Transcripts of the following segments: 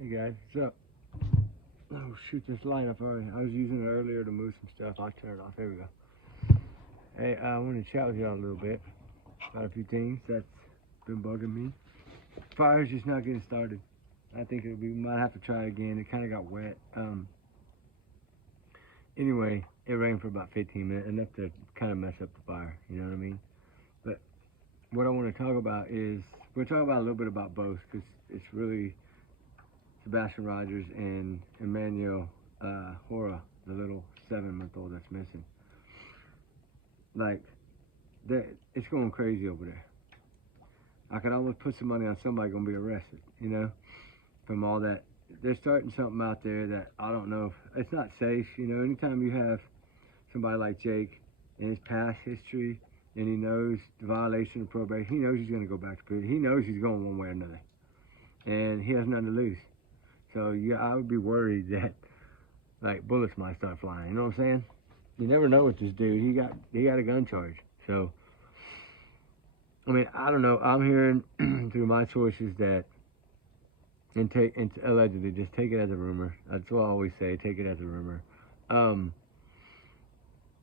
Hey guys, what's up? Oh shoot, this line up already. I was using it earlier to move some stuff. I'll turn it off. There we go. Hey, I want to chat with y'all a little bit about a few things that's been bugging me. Fire's just not getting started. I think we might have to try it again. It kind of got wet. Anyway, it rained for about 15 minutes, enough to kind of mess up the fire. You know what I mean? But what I want to talk about is we're talking about a little bit about both because it's really Sebastian Rogers and Emmanuel Haro, the little 7-month-old that's missing. Like, it's going crazy over there. I could almost put some money on somebody gonna be arrested, you know, from all that. They're starting something out there that I don't know. It's not safe, you know. Anytime you have somebody like Jake and his past history, and he knows the violation of probation, he knows he's gonna go back to prison. He knows he's going one way or another, and he has nothing to lose. So yeah, I would be worried that like bullets might start flying. You know what I'm saying? You never know with this dude. He got a gun charge. So I mean, I don't know. I'm hearing through my sources that and allegedly just take it as a rumor. That's what I always say. Take it as a rumor. Um,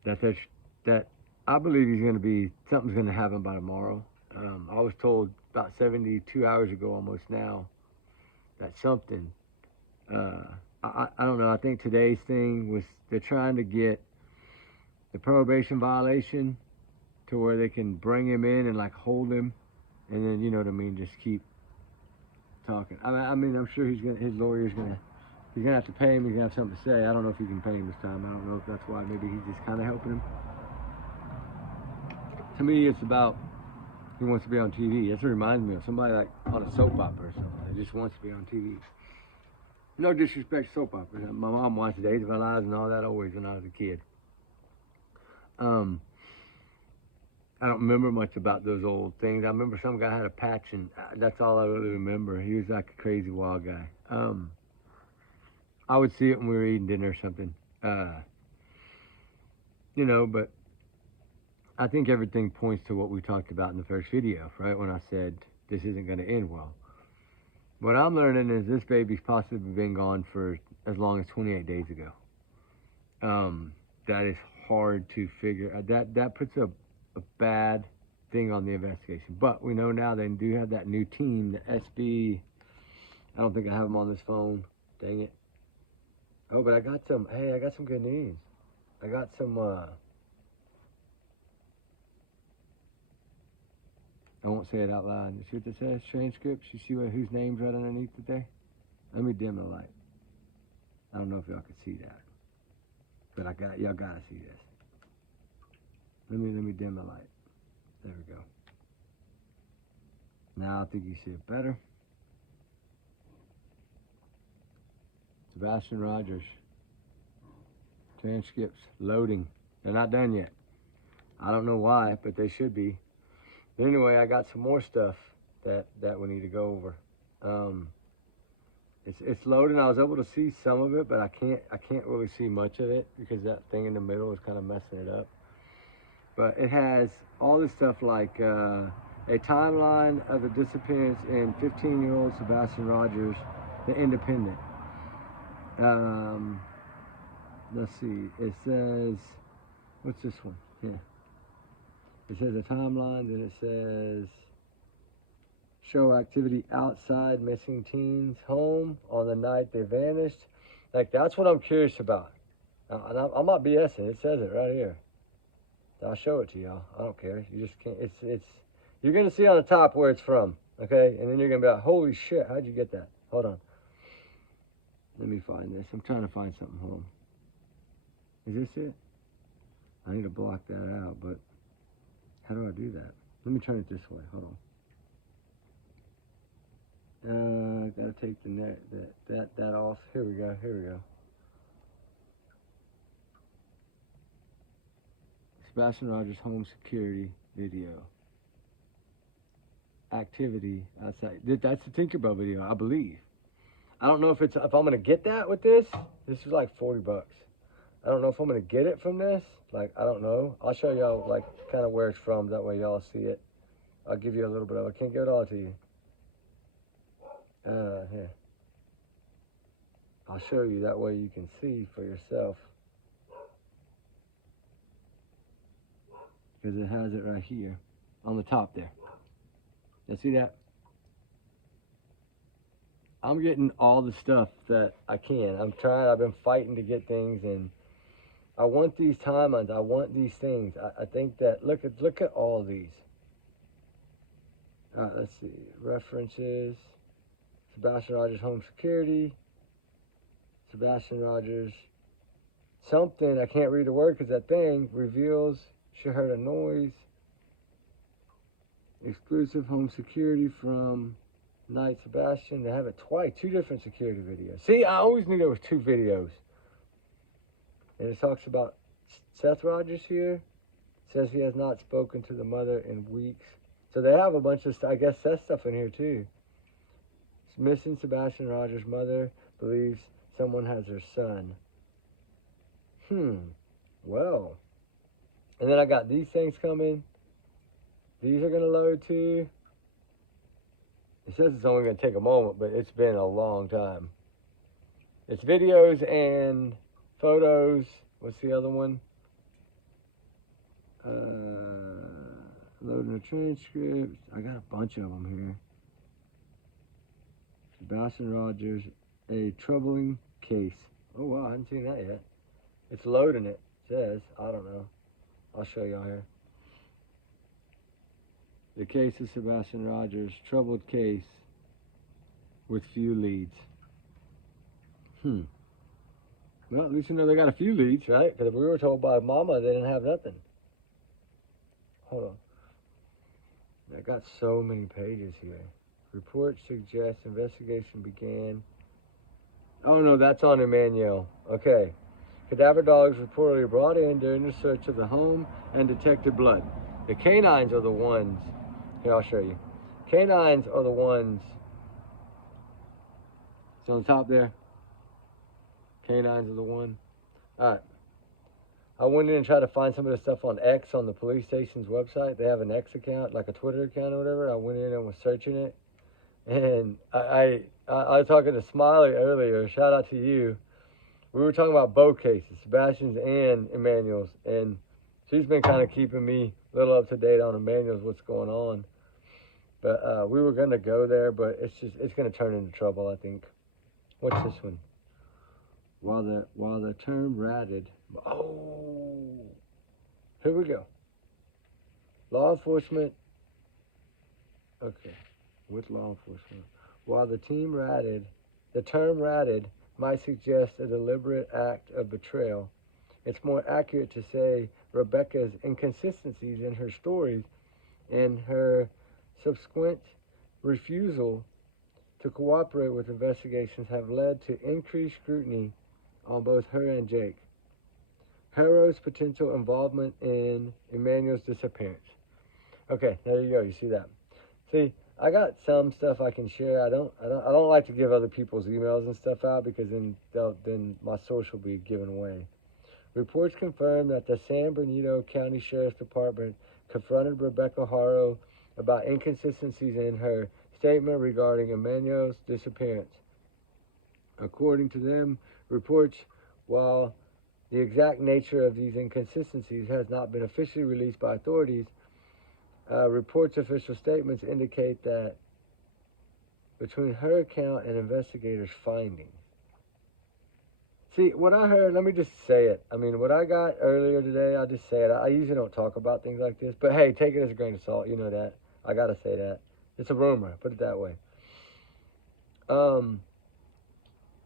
that I believe he's going to be something's going to happen by tomorrow. I was told about 72 hours ago, almost now, that something. I don't know. I think today's thing was they're trying to get the probation violation to where they can bring him in and like hold him, and then you know what I mean, just keep talking. I mean, I'm sure his lawyer's he's gonna have to pay him. He's gonna have something to say. I don't know if he can pay him this time. I don't know if that's why. Maybe he's just kind of helping him. To me, it's about he wants to be on TV. That's what reminds me of somebody like on a soap opera or something. That just wants to be on TV. No disrespect to soap operas. My mom watched Days of Our Lives and all that always when I was a kid. I don't remember much about those old things. I remember some guy had a patch, and that's all I really remember. He was like a crazy wild guy. I would see it when we were eating dinner or something. You know, but I think everything points to what we talked about in the first video, right? When I said this isn't going to end well. What I'm learning is this baby's possibly been gone for as long as 28 days ago. That is hard to figure. That puts a bad thing on the investigation. But we know now they do have that new team, the SB. I don't think I have them on this phone. Dang it. Oh, but I got some. Hey, I got some good news. I got some. I won't say it out loud. You see what this says? Transcripts. You see whose name's right underneath it there? Let me dim the light. I don't know if y'all can see that, but y'all gotta see this. Let me dim the light. There we go. Now I think you see it better. Sebastian Rogers. Transcripts loading. They're not done yet. I don't know why, but they should be. But anyway, I got some more stuff that we need to go over. It's loading. I was able to see some of it, but I can't really see much of it because that thing in the middle is kind of messing it up. But it has all this stuff like a timeline of the disappearance in 15-year-old Sebastian Rogers, the Independent. Let's see. It says, what's this one? Yeah. It says a timeline, then it says show activity outside missing teens home on the night they vanished. Like, that's what I'm curious about. I'm not BSing. It says it right here. I'll show it to y'all. I don't care. You just can't. It's. You're gonna see on the top where it's from, okay? And then you're gonna be like, holy shit, how'd you get that? Hold on. Let me find this. I'm trying to find something. Hold on. Is this it? I need to block that out, but how do I do that? Let me turn it this way. Hold on. Gotta take the net that off. Here we go. Here we go. Sebastian Rogers home security video. Activity outside. That's the Tinkerbell video, I believe. I don't know if I'm gonna get that with this. This is like $40. I don't know if I'm gonna get it from this. Like, I don't know. I'll show y'all like kind of where it's from. That way y'all see it. I'll give you a little bit of it. I can't give it all to you. Here. I'll show you, that way you can see for yourself. Because it has it right here on the top there. You see that? I'm getting all the stuff that I can. I've been fighting to get things, and I want these timelines. I want these things. I think that, look at all of these. All right, let's see. References. Sebastian Rogers home security. Sebastian Rogers. Something, I can't read the word because that thing reveals she heard a noise. Exclusive home security from Night Sebastian. They have it twice, 2 different security videos. See, I always knew there was 2 videos. And it talks about Seth Rogers here. Says he has not spoken to the mother in weeks. So they have a bunch of, I guess, Seth stuff in here too. It's missing Sebastian Rogers' mother believes someone has her son. Well. And then I got these things coming. These are going to load too. It says it's only going to take a moment, but it's been a long time. It's videos and photos. What's the other one? Loading a transcript. I got a bunch of them here. Sebastian Rogers, a troubling case. Oh wow, I hadn't seen that yet. It's loading it. It says, I don't know. I'll show y'all here. The case of Sebastian Rogers, troubled case with few leads. Well, at least you know they got a few leads, right? Because we were told by Mama they didn't have nothing. Hold on. I got so many pages here. Report suggests investigation began. Oh no, that's on Emmanuel. Okay. Cadaver dogs reportedly brought in during the search of the home and detected blood. The canines are the ones. Here, I'll show you. Canines are the ones. It's on the top there. Canines are the one. Alright. I went in and tried to find some of the stuff on X on the police station's website. They have an X account, like a Twitter account or whatever. I went in and was searching it. And I was talking to Smiley earlier. Shout out to you. We were talking about both cases, Sebastian's and Emmanuel's. And she's been kind of keeping me a little up to date on Emmanuel's, what's going on. But we were going to go there, but it's going to turn into trouble, I think. What's this one? While the term ratted. Oh, here we go. Law enforcement. Okay, with law enforcement. While the term ratted might suggest a deliberate act of betrayal, it's more accurate to say Rebecca's inconsistencies in her stories and her subsequent refusal to cooperate with investigations have led to increased scrutiny on both her and Jake. Haro's potential involvement in Emmanuel's disappearance. Okay, there you go. You see that? See, I got some stuff I can share. I don't like to give other people's emails and stuff out because then my source will be given away. Reports confirm that the San Bernardino County Sheriff's Department confronted Rebecca Haro about inconsistencies in her statement regarding Emmanuel's disappearance. According to them, reports, while the exact nature of these inconsistencies has not been officially released by authorities, reports' official statements indicate that between her account and investigators' findings. See, what I heard, let me just say it. I mean, what I got earlier today, I'll just say it. I usually don't talk about things like this, but hey, take it as a grain of salt. You know that. I got to say that. It's a rumor, put it that way.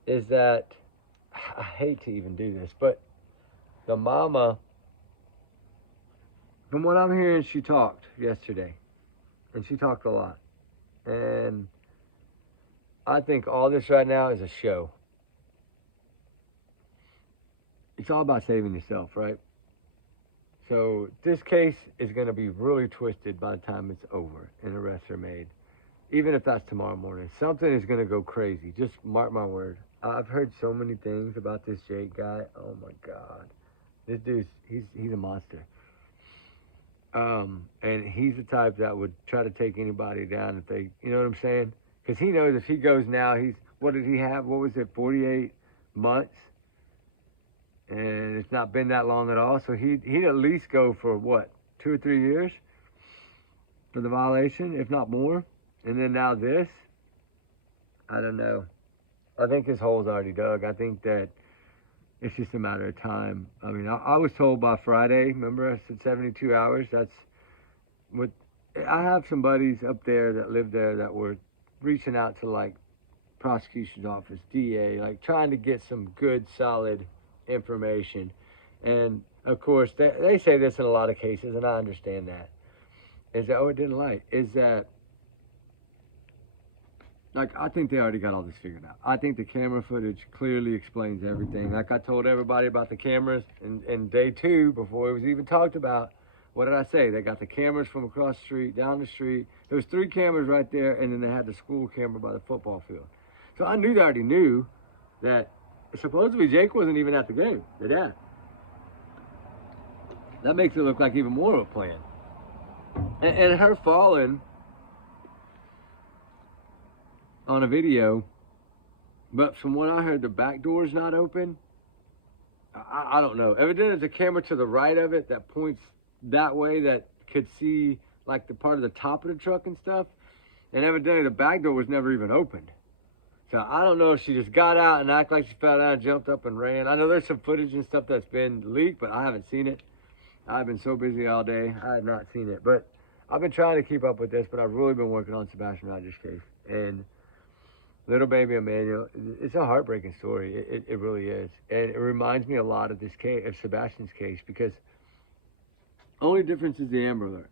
Is that, I hate to even do this, but the mama, from what I'm hearing, she talked yesterday. And she talked a lot. And I think all this right now is a show. It's all about saving yourself, right? So this case is going to be really twisted by the time it's over and arrests are made. Even if that's tomorrow morning. Something is going to go crazy. Just mark my word. I've heard so many things about this Jake guy. Oh my God. This dude's, he's a monster. And he's the type that would try to take anybody down if they, you know what I'm saying? Because he knows if he goes now, what did he have? What was it, 48 months, and it's not been that long at all. So he'd at least go for what, 2 or 3 years for the violation, if not more. And then now this, I don't know. I think his hole's already dug. I think that it's just a matter of time. I mean, I was told by Friday. Remember, I said 72 hours. That's what I have. Some buddies up there that live there that were reaching out to like prosecution's office, DA, like trying to get some good, solid information. And of course, they say this in a lot of cases, and I understand that. Is that, oh, it didn't light? Is that, like, I think they already got all this figured out. I think the camera footage clearly explains everything. Like I told everybody about the cameras in day 2 before it was even talked about. What did I say? They got the cameras from across the street, down the street. There was 3 cameras right there, and then they had the school camera by the football field. So I knew they already knew that supposedly Jake wasn't even at the game, the dad. That makes it look like even more of a plan. And her falling on a video, but from what I heard, the back door's not open. I don't know. Evidently, there's a camera to the right of it that points that way that could see like the part of the top of the truck and stuff. And evidently, the back door was never even opened. So I don't know if she just got out and acted like she fell down, jumped up and ran. I know there's some footage and stuff that's been leaked, but I haven't seen it. I've been so busy all day, I have not seen it. But I've been trying to keep up with this, but I've really been working on Sebastian Roger's case. And little baby Emmanuel, it's a heartbreaking story. It really is. And it reminds me a lot of this case, of Sebastian's case, because only difference is the Amber Alert.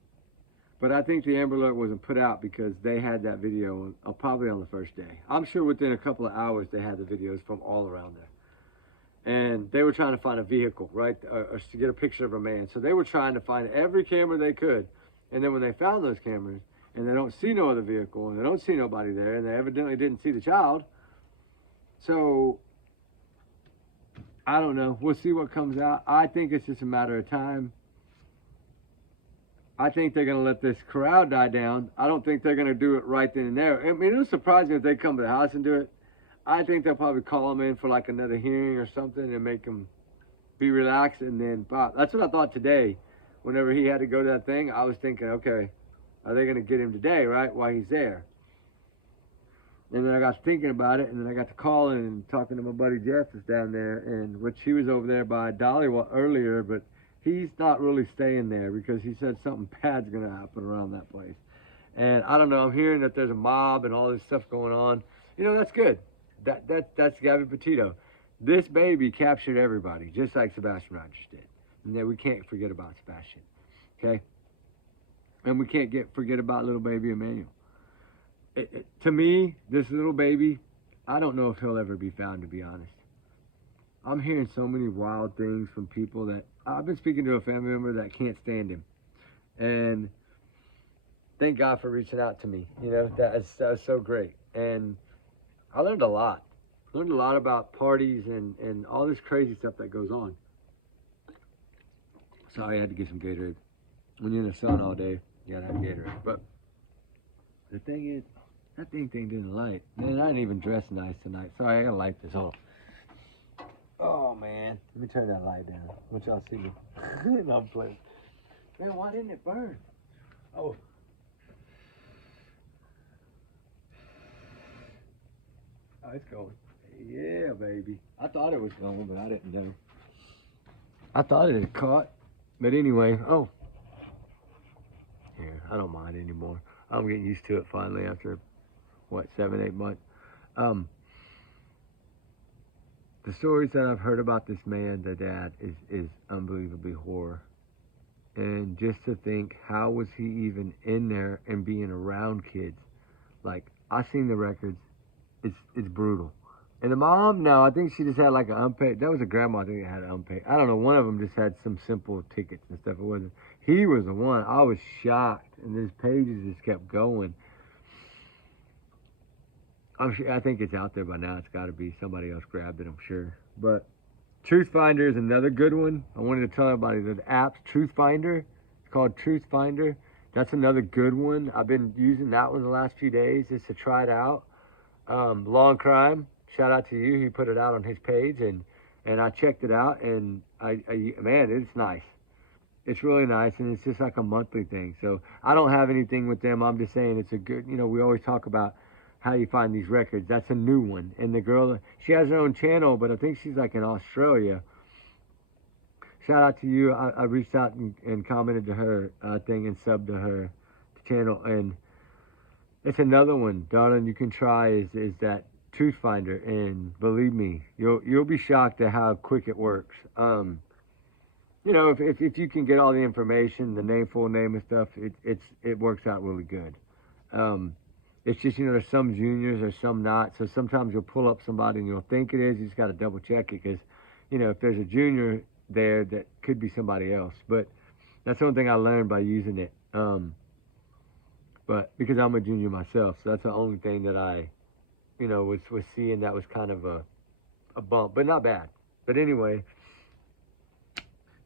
But I think the Amber Alert wasn't put out because they had that video probably on the first day. I'm sure within a couple of hours they had the videos from all around there. And they were trying to find a vehicle, right? Or to get a picture of a man. So they were trying to find every camera they could. And then when they found those cameras, and they don't see no other vehicle, and they don't see nobody there, and they evidently didn't see the child. So, I don't know. We'll see what comes out. I think it's just a matter of time. I think they're going to let this crowd die down. I don't think they're going to do it right then and there. I mean, it'll surprise me if they come to the house and do it. I think they'll probably call him in for like another hearing or something and make him be relaxed and then pop. That's what I thought today. Whenever he had to go to that thing, I was thinking, okay, are they going to get him today, right, while he's there? And then I got thinking about it, and then I got to calling and talking to my buddy Jeff that's down there, and which he was over there by Dolly earlier, but he's not really staying there because he said something bad's going to happen around that place. And I don't know, I'm hearing that there's a mob and all this stuff going on. You know, that's good. That's Gabby Petito. This baby captured everybody, just like Sebastian Rogers did. And then we can't forget about Sebastian, okay? And we can't forget about little baby Emmanuel. To me, this little baby, I don't know if he'll ever be found, to be honest. I'm hearing so many wild things from people that I've been speaking to a family member that can't stand him. And thank God for reaching out to me. You know, that was so great. And I learned a lot. Learned a lot about parties and all this crazy stuff that goes on. Sorry, I had to get some Gatorade. When you're in the sun all day, you gotta have Gatorade. But the thing is, that thing didn't light. Man, I didn't even dress nice tonight. Sorry, I gotta light this. Hold on. Oh, man. Let me turn that light down. I want y'all to see me. No, I'm playing. Man, why didn't it burn? Oh. Oh, it's going. Yeah, baby. I thought it was going, but I didn't know. I thought it had caught. But anyway, oh. Here, I don't mind anymore. I'm getting used to it finally after, what, 7, 8 months. The stories that I've heard about this man, the dad, is unbelievably horror. And just to think, how was he even in there and being around kids? Like, I seen the records. It's brutal. And the mom, no, I think she just had like an unpaid. That was a grandma, I think it had an unpaid. I don't know, one of them just had some simple tickets and stuff. It wasn't. He was the one. I was shocked. And his pages just kept going. I think it's out there by now. It's got to be. Somebody else grabbed it, I'm sure. But Truth Finder is another good one. I wanted to tell everybody that the app's Truth Finder. It's called Truth Finder. That's another good one. I've been using that one the last few days just to try it out. Law and Crime. shout out to you. He put it out on his page, and I checked it out, and I man, it's nice. It's really nice, and it's just like a monthly thing. So I don't have anything with them. I'm just saying it's a good, we always talk about how you find these records. That's a new one. And the girl, she has her own channel, but I think she's like in Australia. Shout out to you. I reached out and commented to her thing and subbed to her channel. And it's another one, darling, you can try is that Truth Finder. And believe me, you'll be shocked at how quick it works. If you can get all the information, the name, full name and stuff, it works out really good. It's just, there's some juniors or some not. So sometimes you'll pull up somebody and you'll think it is. You just got to double check it because, if there's a junior there, that could be somebody else. But that's the one thing I learned by using it. But because I'm a junior myself, so that's the only thing that I, was seeing that was kind of a bump, but not bad. But anyway,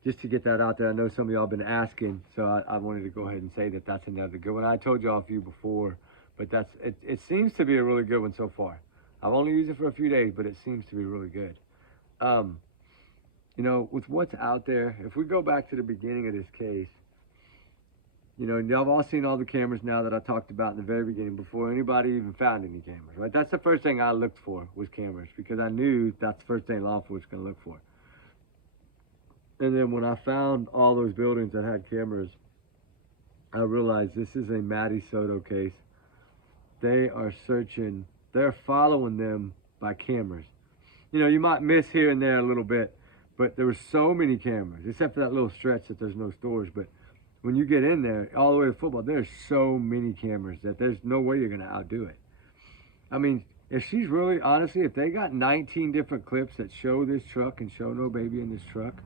just to get that out there, I know some of y'all been asking, so I wanted to go ahead and say that that's another good one. I told y'all a few before, but it seems to be a really good one so far. I've only used it for a few days, but it seems to be really good. With what's out there, if we go back to the beginning of this case, y'all have all seen all the cameras now that I talked about in the very beginning before anybody even found any cameras, right? That's the first thing I looked for was cameras because I knew that's the first thing law enforcement was going to look for. And then when I found all those buildings that had cameras, I realized this is a Maddie Soto case. They are searching, they're following them by cameras. You might miss here and there a little bit, but there were so many cameras, except for that little stretch that there's no stores. But when you get in there, all the way to football, there's so many cameras that there's no way you're going to outdo it. I mean, if she's really, honestly, if they got 19 different clips that show this truck and show no baby in this truck,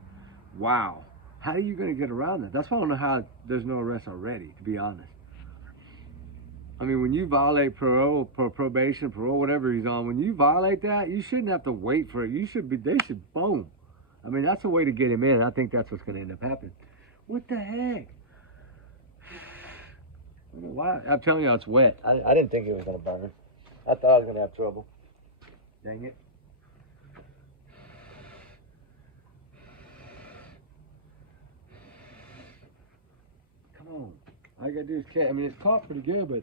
wow. How are you going to get around that? That's why I don't know how there's no arrest already, to be honest. I mean, when you violate probation, whatever he's on, when you violate that, you shouldn't have to wait for it. They should, boom. I mean, that's a way to get him in. I think that's what's going to end up happening. What the heck? I don't know why. I'm telling you, it's wet. I didn't think it was going to burn. I thought I was going to have trouble. Dang it. Come on. All you got to do is catch. I mean, it's caught pretty good, but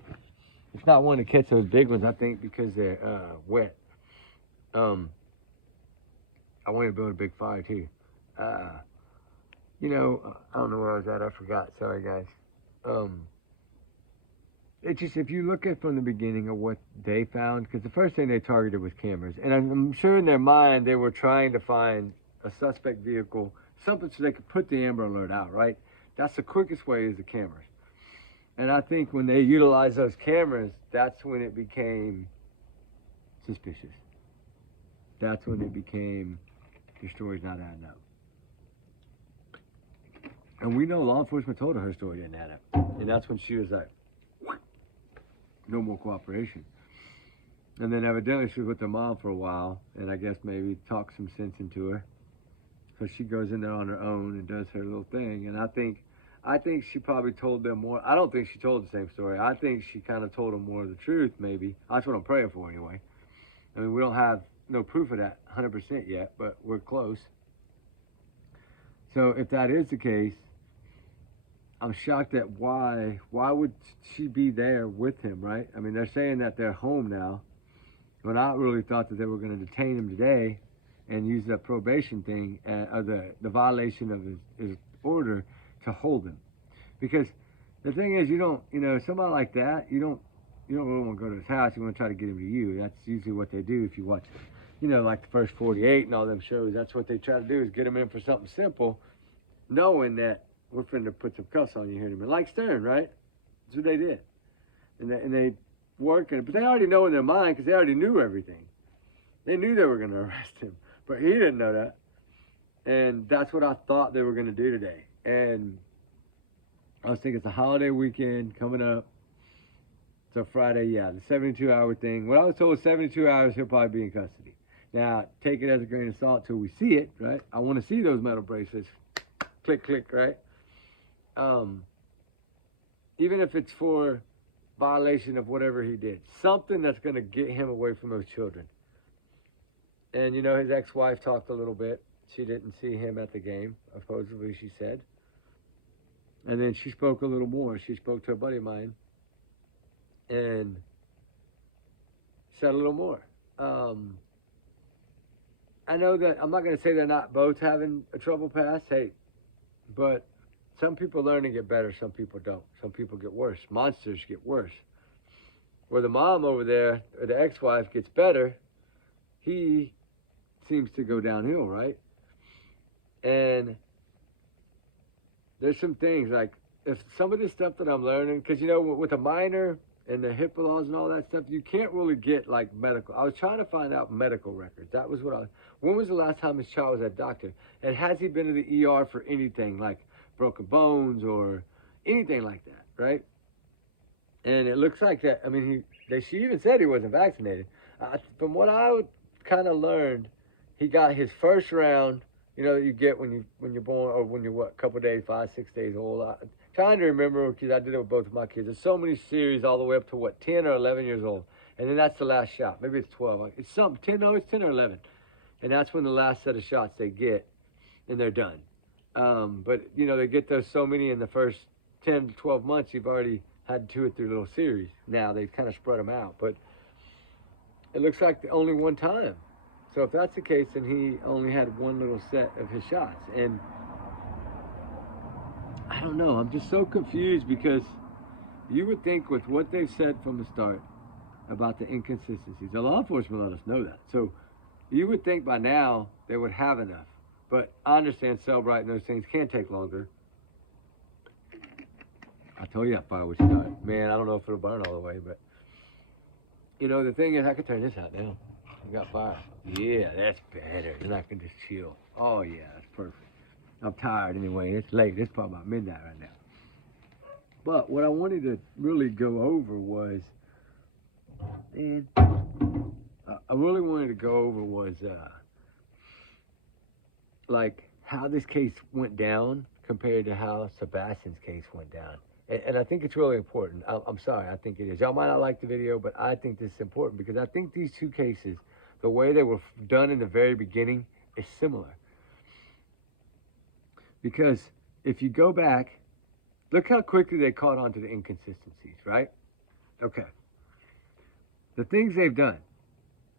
it's not one to catch those big ones, I think, because they're wet. I wanted to build a big fire, too. I don't know where I was at. I forgot. Sorry, guys. It's just, if you look at from the beginning of what they found, because the first thing they targeted was cameras. And I'm sure in their mind they were trying to find a suspect vehicle, something so they could put the Amber Alert out, right? That's the quickest way is the cameras. And I think when they utilized those cameras, that's when it became suspicious. That's when it became, your story's not adding up. And we know law enforcement told her story didn't add up. And that's when she was like, no more cooperation. And then evidently she was with her mom for a while, and I guess maybe talked some sense into her. So she goes in there on her own and does her little thing. And I think she probably told them more. I don't think she told the same story. I think she kind of told them more of the truth, maybe. That's what I'm praying for anyway. I mean, we don't have no proof of that 100% yet, but we're close. So if that is the case, I'm shocked at why would she be there with him, right? I mean, they're saying that they're home now, but I really thought that they were going to detain him today and use that probation thing, or the violation of his order to hold him. Because the thing is, somebody like that, you don't really want to go to his house. You want to try to get him to you. That's usually what they do if you watch, like the first 48 and all them shows. That's what they try to do is get him in for something simple, knowing that we're finna put some cuffs on you here in a minute. Like Stern, right? That's what they did. And they work it, but they already know in their mind because they already knew everything. They knew they were going to arrest him, but he didn't know that. And that's what I thought they were going to do today. And I was thinking it's a holiday weekend coming up. So Friday, yeah, the 72-hour thing. What I was told is 72 hours, he'll probably be in custody. Now, take it as a grain of salt till we see it, right? I want to see those metal bracelets. Click, click, right? Even if it's for violation of whatever he did, something that's going to get him away from those children. And, you know, his ex-wife talked a little bit. She didn't see him at the game, supposedly she said. And then she spoke a little more. She spoke to a buddy of mine and said a little more. I know that I'm not going to say they're not both having a trouble past, hey, but some people learn and get better, some people don't. Some people get worse. Monsters get worse. Where the mom over there, or the ex-wife, gets better, he seems to go downhill, right? And there's some things like, if some of this stuff that I'm learning, because, you know, with a minor and the HIPAA laws and all that stuff, you can't really get like medical. I was trying to find out medical records. That was what when was the last time his child was at doctor? And has he been to the ER for anything like broken bones or anything like that, right? And it looks like that. I mean, she even said he wasn't vaccinated. From what I kind of learned, he got his first round. You know, you get when you're born, or when you're a couple days, 5, 6 days old. I'm trying to remember because I did it with both of my kids. There's so many series all the way up to 10 or 11 years old, and then that's the last shot. Maybe it's 12. It's something 10. No, it's 10 or 11, and that's when the last set of shots they get, and they're done. But you know, they get those so many in the first 10 to 12 months. You've already had 2 or 3 little series. Now they've kind of spread them out, but it looks like only one time. So if that's the case, then he only had one little set of his shots. And I don't know, I'm just so confused because you would think with what they've said from the start about the inconsistencies, the law enforcement let us know that. So you would think by now they would have enough. But I understand Cellbrite and those things can take longer. I told you that fire would start. Man, I don't know if it'll burn all the way, but you know, the thing is, I could turn this out now. I got fire. Yeah, that's better. Then I can just chill. Oh, yeah, that's perfect. I'm tired anyway. It's late. It's probably about midnight right now. But what I wanted to really go over was, man, I really wanted to go over was, like, how this case went down compared to how Sebastian's case went down. And I think it's really important. I'm sorry, I think it is. Y'all might not like the video, but I think this is important because I think these two cases, the way they were done in the very beginning, is similar. Because if you go back, look how quickly they caught on to the inconsistencies, right? Okay. The things they've done,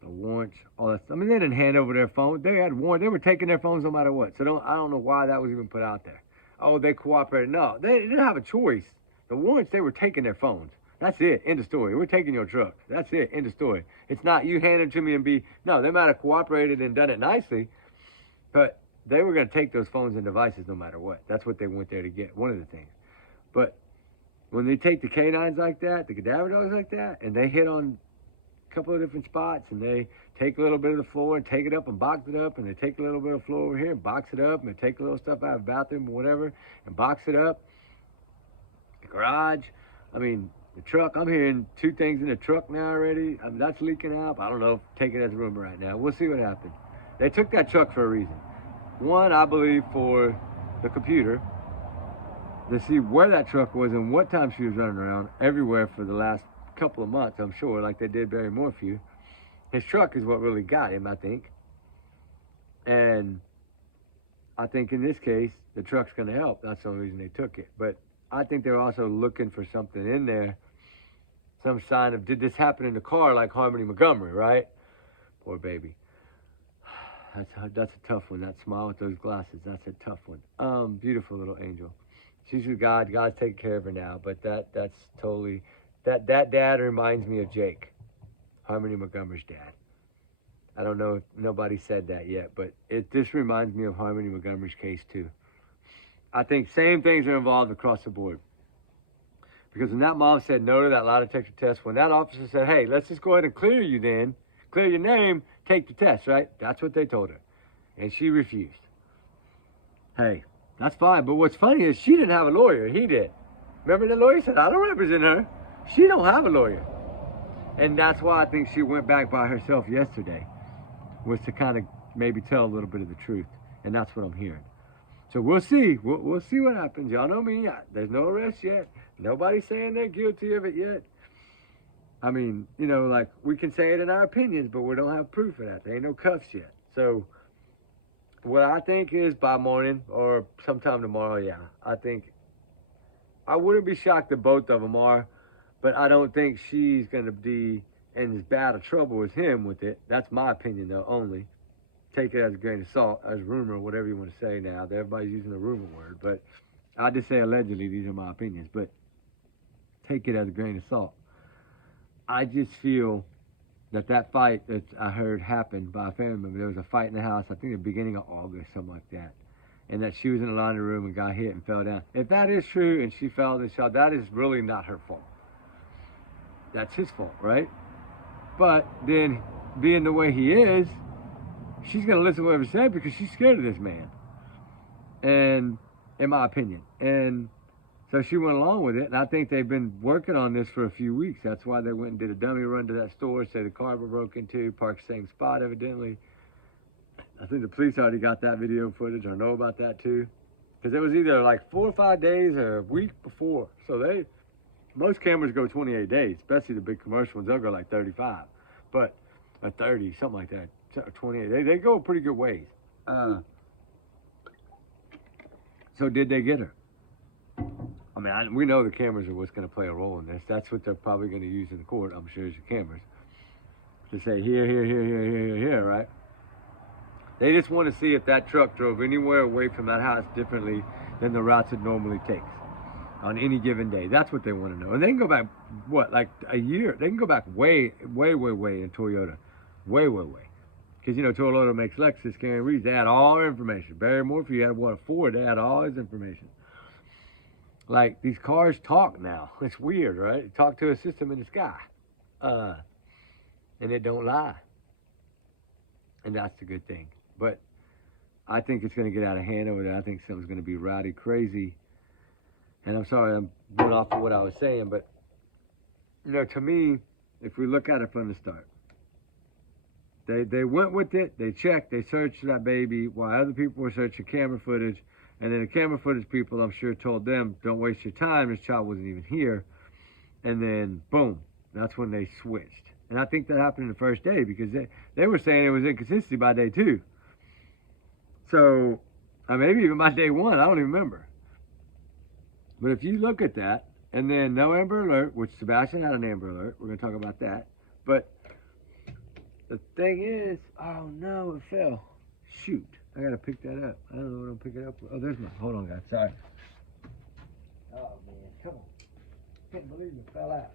the warrants, all that stuff. I mean, they didn't hand over their phone. They had warrants. They were taking their phones no matter what. So I don't know why that was even put out there. Oh, they cooperated. No, they didn't have a choice. The warrants, they were taking their phones. That's it. End of story. We're taking your truck. That's it. End of story. It's not you hand it to me and no, they might have cooperated and done it nicely, but they were going to take those phones and devices no matter what. That's what they went there to get, one of the things. But when they take the canines like that, the cadaver dogs like that, and they hit on a couple of different spots, and they take a little bit of the floor and take it up and box it up, and they take a little bit of floor over here and box it up, and they take a little stuff out of the bathroom or whatever and box it up. The garage, I mean, the truck, I'm hearing 2 things in the truck now already. I mean, that's leaking out. I don't know, take it as a rumor right now. We'll see what happens. They took that truck for a reason. One, I believe for the computer, to see where that truck was and what time she was running around everywhere for the last couple of months, I'm sure, like they did Barry Morphew. His truck is what really got him, I think. And I think in this case, the truck's going to help. That's the only reason they took it. But I think they're also looking for something in there, some sign of, did this happen in the car like Harmony Montgomery, right? Poor baby. That's a tough one. That smile with those glasses, that's a tough one. Beautiful little angel. She's with God. God's taking care of her now. But that's totally, that dad reminds me of Jake, Harmony Montgomery's dad. I don't know if nobody said that yet, but this reminds me of Harmony Montgomery's case too. I think same things are involved across the board. Because when that mom said no to that lie detector test, when that officer said, hey, let's just go ahead and clear you then, clear your name, take the test, right? That's what they told her. And she refused. Hey, that's fine. But what's funny is she didn't have a lawyer. He did. Remember the lawyer said, I don't represent her. She don't have a lawyer. And that's why I think she went back by herself yesterday, was to kind of maybe tell a little bit of the truth. And that's what I'm hearing. So we'll see. We'll see what happens. Y'all know me. There's no arrest yet. Nobody's saying they're guilty of it yet. I mean, you know, like, we can say it in our opinions, but we don't have proof of that. There ain't no cuffs yet. So, what I think is by morning or sometime tomorrow, yeah. I think, I wouldn't be shocked if both of them are, but I don't think she's going to be in as bad a trouble as him with it. That's my opinion, though, only. Take it as a grain of salt, as rumor, whatever you want to say now. Everybody's using the rumor word, but I just say allegedly, these are my opinions, but take it as a grain of salt. I just feel that fight that I heard happened by a family member, there was a fight in the house, I think the beginning of August, something like that, and that she was in the laundry room and got hit and fell down. If that is true and she fell and shot, that is really not her fault. That's his fault, right? But then, being the way he is, she's going to listen to whatever he said because she's scared of this man. And, in my opinion. And so she went along with it, and I think they've been working on this for a few weeks. That's why they went and did a dummy run to that store, say the car was broke into, parked the same spot evidently. I think the police already got that video footage, or know about that too. Because it was either like 4 or 5 days or a week before. So most cameras go 28 days, especially the big commercial ones, they'll go like 35. But, 30, something like that, 28. They go a pretty good ways. So did they get her? I mean, we know the cameras are what's going to play a role in this. That's what they're probably going to use in the court, I'm sure, is the cameras. To say here, right? They just want to see if that truck drove anywhere away from that house differently than the routes it normally takes on any given day. That's what they want to know. And they can go back, what, like a year? They can go back way in Toyota. Way. Because, you know, Toyota makes Lexus, Camrys. They had all our information. Barry Morphy had, what, a Ford. They had all his information. Like, these cars talk now. It's weird, right? They talk to a system in the sky. And it don't lie. And that's the good thing. But I think it's going to get out of hand over there. I think something's going to be rowdy, crazy. And I'm sorry, I'm going off of what I was saying, but, you know, to me, if we look at it from the start, they went with it, they checked, they searched that baby while other people were searching camera footage. And then the camera footage people, I'm sure, told them, don't waste your time, this child wasn't even here. And then, boom, that's when they switched. And I think that happened in the first day because they were saying it was inconsistency by day 2. So, maybe even by day 1, I don't even remember. But if you look at that, and then no Amber Alert, which Sebastian had an Amber Alert, we're going to talk about that. But the thing is, oh no, it fell. Shoot, I got to pick that up. I don't know what I'm picking up with. Oh, there's my, hold on guys, sorry. Oh man, come on. Can't believe it fell out.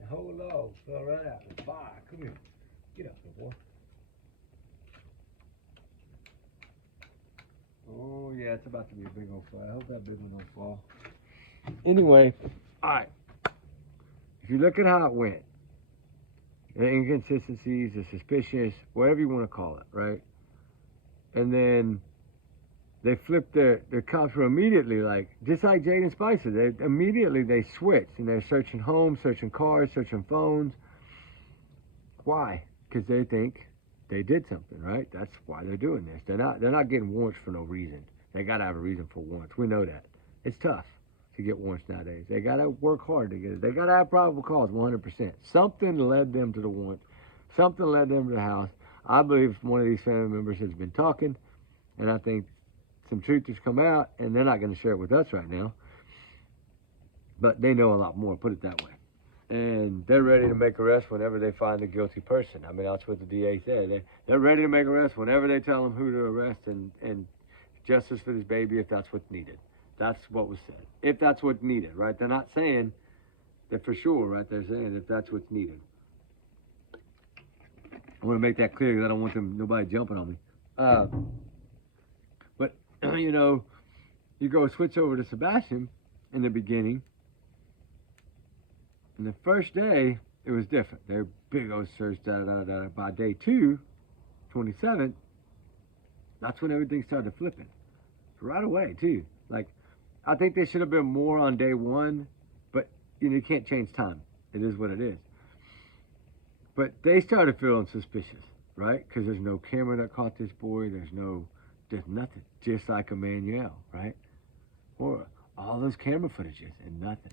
The whole log fell right out. The fire, come here. Get up there, boy. Oh yeah, it's about to be a big old fire. I hope that big one don't fall. Anyway, alright. If you look at how it went, the inconsistencies, the suspicious, whatever you want to call it, right? And then they flipped their cops were immediately like, just like Jaden Spicer, they switched and they're searching homes, searching cars, searching phones. Why? Because they think they did something, right? That's why they're doing this. They're not getting warrants for no reason. They gotta have a reason for warrants. We know that. It's tough to get warrants nowadays. They gotta work hard to get it. They gotta have probable cause, 100%. Something led them to the warrant. Something led them to the house. I believe one of these family members has been talking, and I think some truth has come out, and they're not going to share it with us right now. But they know a lot more, put it that way. And they're ready to make arrests whenever they find a guilty person. I mean, that's what the DA said. They're ready to make arrests whenever they tell them who to arrest and justice for this baby if that's what's needed. That's what was said. If that's what's needed, right? They're not saying that for sure, right? They're saying if that's what's needed. I want to make that clear because I don't want nobody jumping on me. But, you know, you go switch over to Sebastian in the beginning. And the first day, it was different. They're big old search, da-da-da-da. By day 2, 27th, that's when everything started flipping. Right away, too. Like, I think they should have been more on day 1, but, you know, you can't change time. It is what it is. But they started feeling suspicious, right? Because there's no camera that caught this boy. There's nothing. Just like Emmanuel, right? Or all those camera footages and nothing,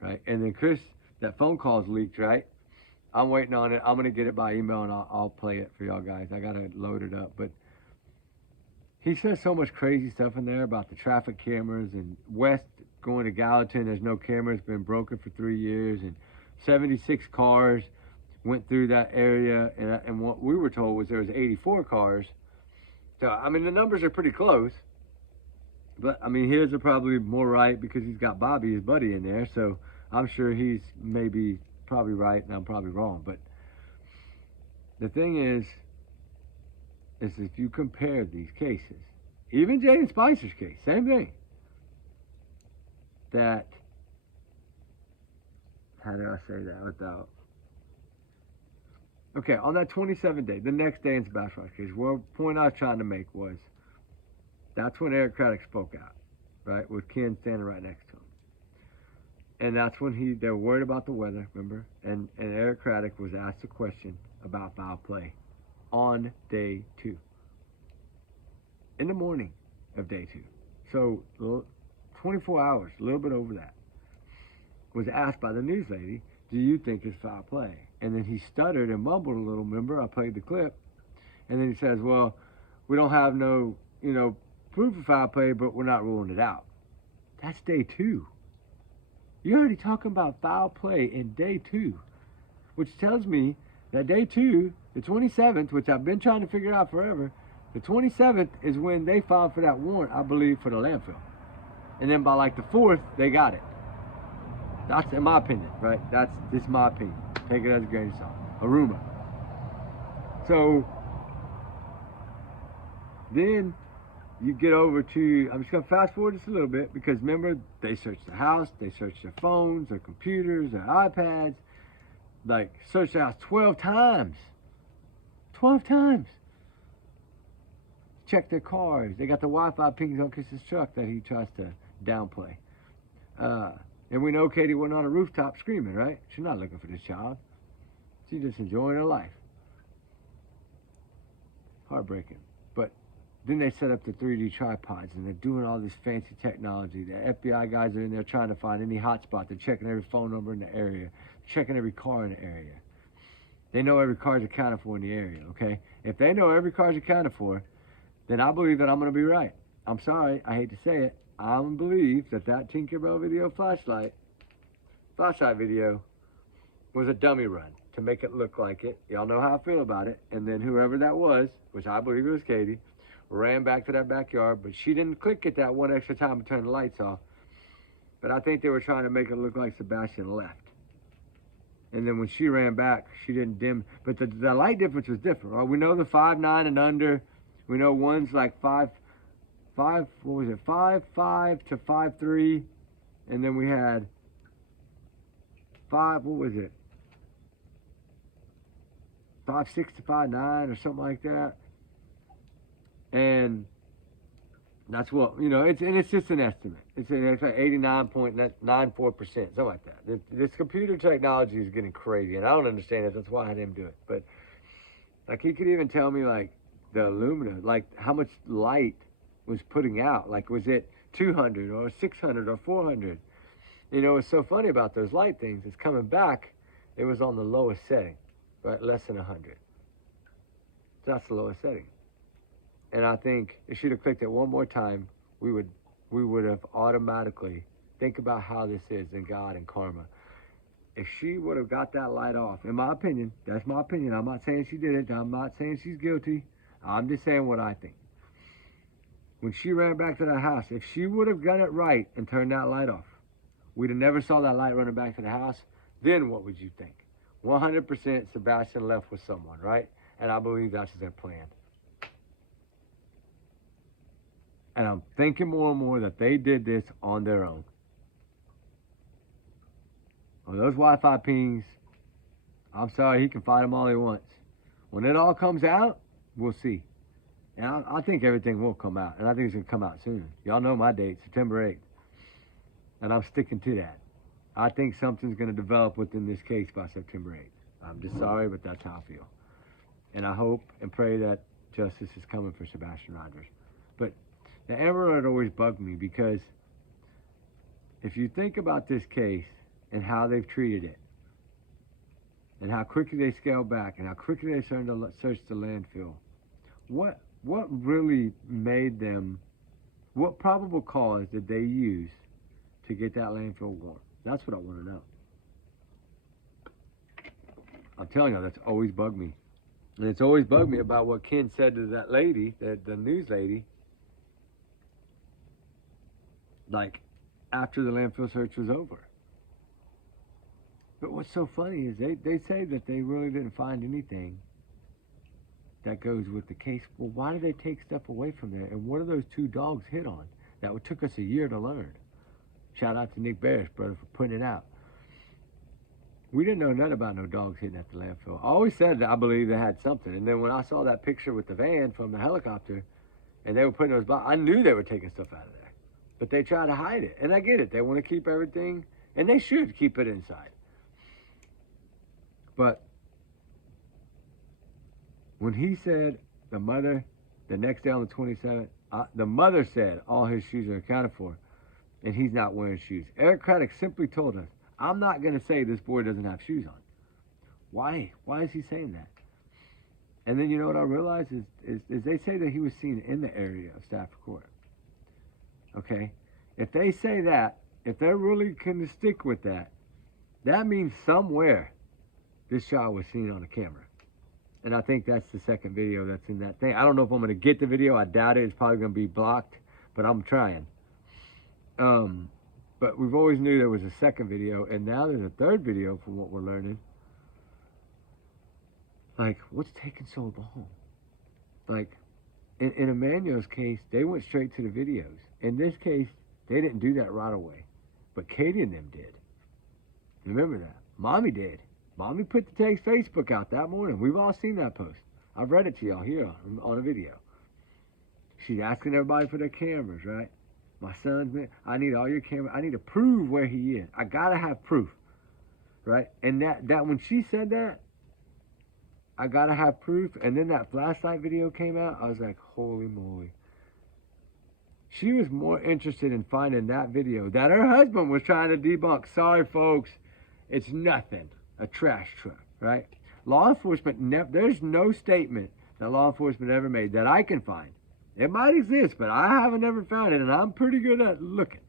right? And then Chris, that phone call's leaked, right? I'm waiting on it. I'm gonna get it by email and I'll play it for y'all guys. I gotta load it up, but he says so much crazy stuff in there about the traffic cameras and west going to Gallatin. There's no cameras, been broken for 3 years, and 76 cars went through that area, and what we were told was there was 84 cars. So I mean the numbers are pretty close, but I mean his are probably more right because he's got Bobby, his buddy, in there. So I'm sure he's maybe probably right and I'm probably wrong. But the thing is if you compare these cases, even Jaden Spicer's case, same thing. That, how do I say that without? Okay, on that 27th day, the next day in Sebastian Roger's case, the point I was trying to make was that's when Eric Craddock spoke out, right, with Ken standing right next to him. And that's when they were worried about the weather, remember? And Eric Craddock was asked a question about foul play on day 2. In the morning of day 2. So 24 hours, a little bit over that, was asked by the news lady, do you think it's foul play? And then he stuttered and mumbled a little, remember? I played the clip. And then he says, well, we don't have no, proof of foul play, but we're not ruling it out. That's day 2. You're already talking about foul play in day 2, which tells me that day 2, the 27th, which I've been trying to figure out forever, the 27th is when they filed for that warrant, I believe, for the landfill. And then by like the 4th, they got it. That's in my opinion, right? This is my opinion. Take it as a grain of salt. A rumor. So then you get over to, I'm just going to fast forward just a little bit because remember, they searched the house, they searched their phones, their computers, their iPads, like searched the house 12 times. 12 times. Check their cars. They got the Wi-Fi pings on Chris's truck that he tries to downplay. And we know Katie went on a rooftop screaming, right? She's not looking for this child. She's just enjoying her life. Heartbreaking. But then they set up the 3D tripods and they're doing all this fancy technology. The FBI guys are in there trying to find any hotspot. They're checking every phone number in the area, checking every car in the area. They know every car is accounted for in the area, okay? If they know every car is accounted for, then I believe that I'm going to be right. I'm sorry, I hate to say it. I believe that Tinkerbell video flashlight video was a dummy run to make it look like it. Y'all know how I feel about it. And then whoever that was, which I believe it was Katie, ran back to that backyard, but she didn't click it that one extra time to turn the lights off. But I think they were trying to make it look like Sebastian left. And then when she ran back, she didn't dim. But the light difference was different. Right? We know the 5'9" and under. We know one's like 5'5" to 5'3", and then we had 5'6" to 5'9" or something like that. And that's what, it's just an estimate. It's like 89.94%, something like that. This computer technology is getting crazy, and I don't understand it. That's why I had him do it. But like he could even tell me like the aluminum, like how much light was putting out. Like was it 200 or 600 or 400? What's so funny about those light things is coming back, it was on the lowest setting, right? Less than 100. So that's the lowest setting. And I think if she'd have clicked it one more time, we would have automatically, think about how this is in God and karma. If she would have got that light off, in my opinion, that's my opinion. I'm not saying she did it. I'm not saying she's guilty. I'm just saying what I think. When she ran back to the house, if she would have done it right and turned that light off, we'd have never saw that light running back to the house. Then what would you think? 100% Sebastian left with someone, right? And I believe that's their plan. And I'm thinking more and more that they did this on their own. Well, those Wi-Fi pings, I'm sorry, he can fight them all he wants. When it all comes out, we'll see. And I think everything will come out. And I think it's going to come out soon. Y'all know my date, September 8th. And I'm sticking to that. I think something's going to develop within this case by September 8th. I'm just sorry, but that's how I feel. And I hope and pray that justice is coming for Sebastian Rogers. But the Amber had always bugged me because if you think about this case and how they've treated it, and how quickly they scaled back and how quickly they started to search the landfill. What really made them, what probable cause did they use to get that landfill warm? That's what I want to know. I'm telling you, that's always bugged me. And it's always bugged me about what Ken said to that lady, the news lady, like after the landfill search was over. But what's so funny is they say that they really didn't find anything that goes with the case. Well, why did they take stuff away from there? And what are those 2 dogs hit on? That took us a year to learn. Shout out to Nick Barris, brother, for putting it out. We didn't know nothing about no dogs hitting at the landfill. I always said that I believe they had something. And then when I saw that picture with the van from the helicopter, and they were putting those boxes, I knew they were taking stuff out of there. But they try to hide it. And I get it. They want to keep everything, and they should keep it inside. But when he said the mother, the next day on the 27th, the mother said all his shoes are accounted for, and he's not wearing shoes. Eric Craddock simply told us, I'm not going to say this boy doesn't have shoes on. Why? Why is he saying that? And then you know what I realized is they say that he was seen in the area of Stafford Court. Okay? If they say that, if they're really going to stick with that, that means somewhere this shot was seen on a camera. And I think that's the second video that's in that thing. I don't know if I'm going to get the video. I doubt it. It's probably going to be blocked, but I'm trying. But we've always knew there was a second video, and now there's a third video from what we're learning. Like, what's taking so long? Like, in Emmanuel's case, they went straight to the videos. In this case, they didn't do that right away. But Katie and them did. Remember that. Mommy did. Mommy put the text Facebook out that morning. We've all seen that post. I've read it to y'all here on a video. She's asking everybody for their cameras, right? My son's, I need all your cameras. I need to prove where he is. I gotta have proof, right? And that when she said that, I gotta have proof. And then that flashlight video came out. I was like, holy moly. She was more interested in finding that video that her husband was trying to debunk. Sorry, folks, it's nothing. A trash truck, right? Law enforcement, there's no statement that law enforcement ever made that I can find. It might exist, but I haven't ever found it, and I'm pretty good at looking.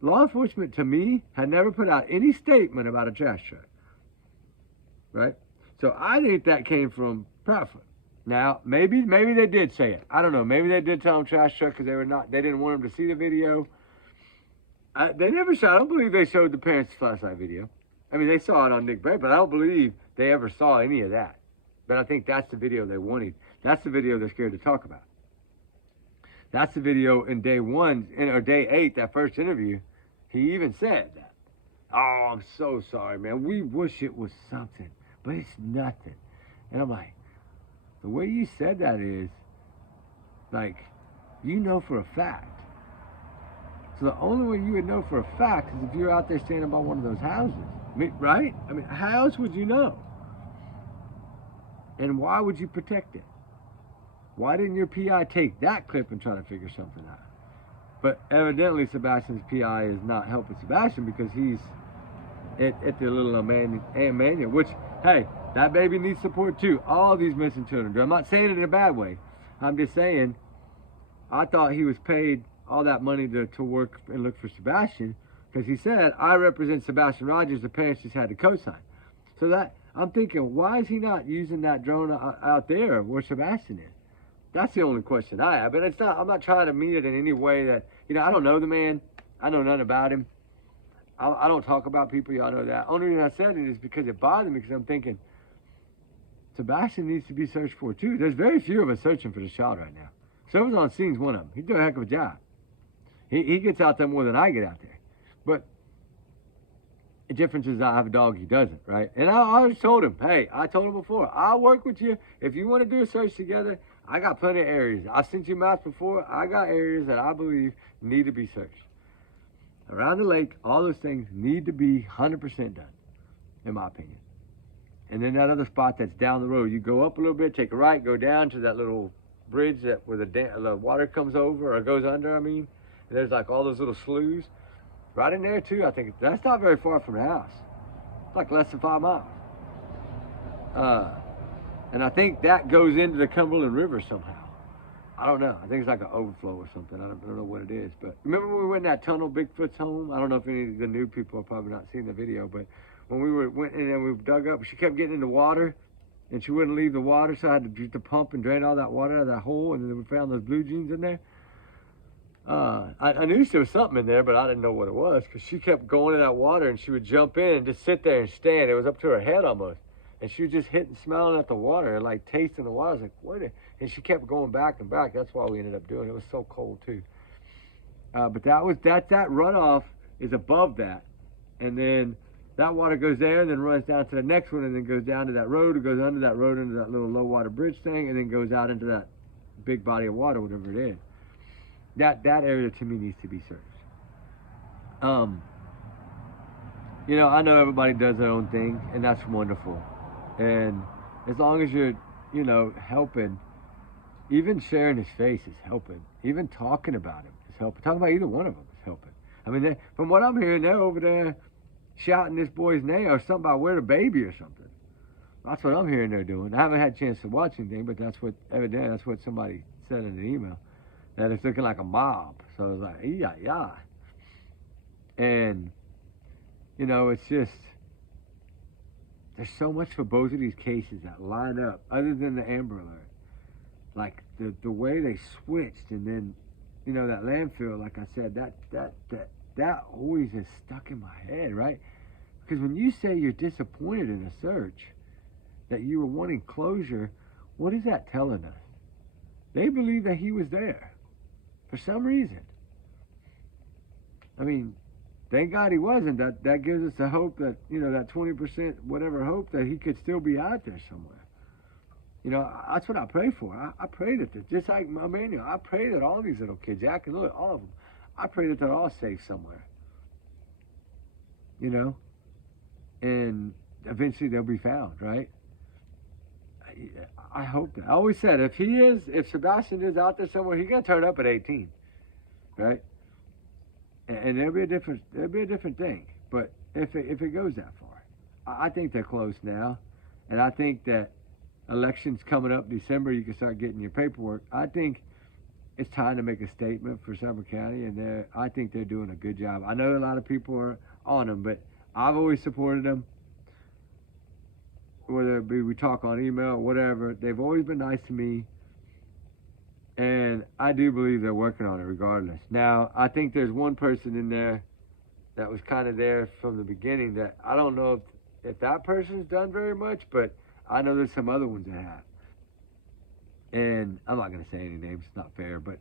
Law enforcement, to me, had never put out any statement about a trash truck, right? So I think that came from Proudfoot. Now, maybe they did say it. I don't know. Maybe they did tell them trash truck because they didn't want them to see the video. They never showed. I don't believe they showed the parents' flashlight video. I mean, they saw it on Nick Barry, but I don't believe they ever saw any of that. But I think that's the video they wanted. That's the video they're scared to talk about. That's the video in day 1, or day 8, that first interview. He even said that. Oh, I'm so sorry, man. We wish it was something, but it's nothing. And I'm like, the way you said that is, like, you know for a fact. So the only way you would know for a fact is if you're out there standing by one of those houses. I mean, right? I mean, how else would you know? And why would you protect it? Why didn't your PI take that clip and try to figure something out? But evidently Sebastian's PI is not helping Sebastian because he's at the little Emmanuel, which, hey, that baby needs support too. All these missing children do. I'm not saying it in a bad way. I'm just saying, I thought he was paid all that money to work and look for Sebastian because he said, I represent Sebastian Rogers, the parents just had to co-sign. So that, I'm thinking, why is he not using that drone out there where Sebastian is? That's the only question I have. But it's not, I'm not trying to mean it in any way that, you know, I don't know the man. I know nothing about him. I don't talk about people, y'all know that. Only reason I said it is because it bothered me because I'm thinking, Sebastian needs to be searched for too. There's very few of us searching for the child right now. Silver's on scene's one of them. He do a heck of a job. He gets out there more than I get out there. But the difference is I have a dog, he doesn't, right? And I just told him, hey, I told him before, I'll work with you. If you want to do a search together, I got plenty of areas. I've sent you maps before. I got areas that I believe need to be searched. Around the lake, all those things need to be 100% done, in my opinion. And then that other spot that's down the road, you go up a little bit, take a right, go down to that little bridge where the water comes over or goes under, I mean. And there's like all those little sloughs. Right in there too, I think that's not very far from the house. It's like less than 5 miles. And I think that goes into the Cumberland River somehow. I don't know. I think it's like an overflow or something. I don't know what it is. But remember when we went in that tunnel, Bigfoot's home? I don't know if any of the new people are probably not seeing the video, but when went in and we dug up, she kept getting in the water, and she wouldn't leave the water, so I had to pump and drain all that water out of that hole, and then we found those blue jeans in there. I knew there was something in there, but I didn't know what it was, because she kept going in that water, and she would jump in and just sit there and stand. It was up to her head almost. And she was just hitting, smelling at the water and like tasting the water. I was like, what? And she kept going back and back. That's why we ended up doing it. It was so cold too. But that runoff is above that. And then that water goes there and then runs down to the next one and then goes down to that road. It goes under that road into that little low water bridge thing and then goes out into that big body of water, whatever it is. That area to me needs to be searched. You know, I know everybody does their own thing, and that's wonderful. And as long as you're, you know, helping, even sharing his face is helping. Even talking about him is helping. Talking about either one of them is helping. I mean, from what I'm hearing, they're over there shouting this boy's name or something about where the baby or something. That's what I'm hearing they're doing. I haven't had a chance to watch anything, but that's what somebody said in the email. That it's looking like a mob. So I was like, yeah. And, you know, it's just, there's so much for both of these cases that line up, other than the Amber Alert. Like the way they switched, and then, you know, that landfill, like I said, that always is stuck in my head, right? Because when you say you're disappointed in a search, that you were wanting closure, what is that telling us? They believe that he was there for some reason. I mean, thank God he wasn't. That gives us the hope that, you know, that 20% whatever hope that he could still be out there somewhere. You know, that's what I pray for. I pray that, just like Emmanuel, I pray that all these little kids, Jack and look, all of them, I pray that they're all safe somewhere. You know? And eventually they'll be found, right? I hope that. I always said, if Sebastian is out there somewhere, he's going to turn up at 18, right? And there'll be a different thing. But if it goes that far, I think they're close now. And I think that elections coming up December, you can start getting your paperwork. I think it's time to make a statement for Sumner County, and I think they're doing a good job. I know a lot of people are on them, but I've always supported them. Whether it be we talk on email or whatever, they've always been nice to me. And I do believe they're working on it regardless. Now, I think there's one person in there that was kind of there from the beginning that I don't know if that person's done very much, but I know there's some other ones that have. And I'm not going to say any names, it's not fair, but,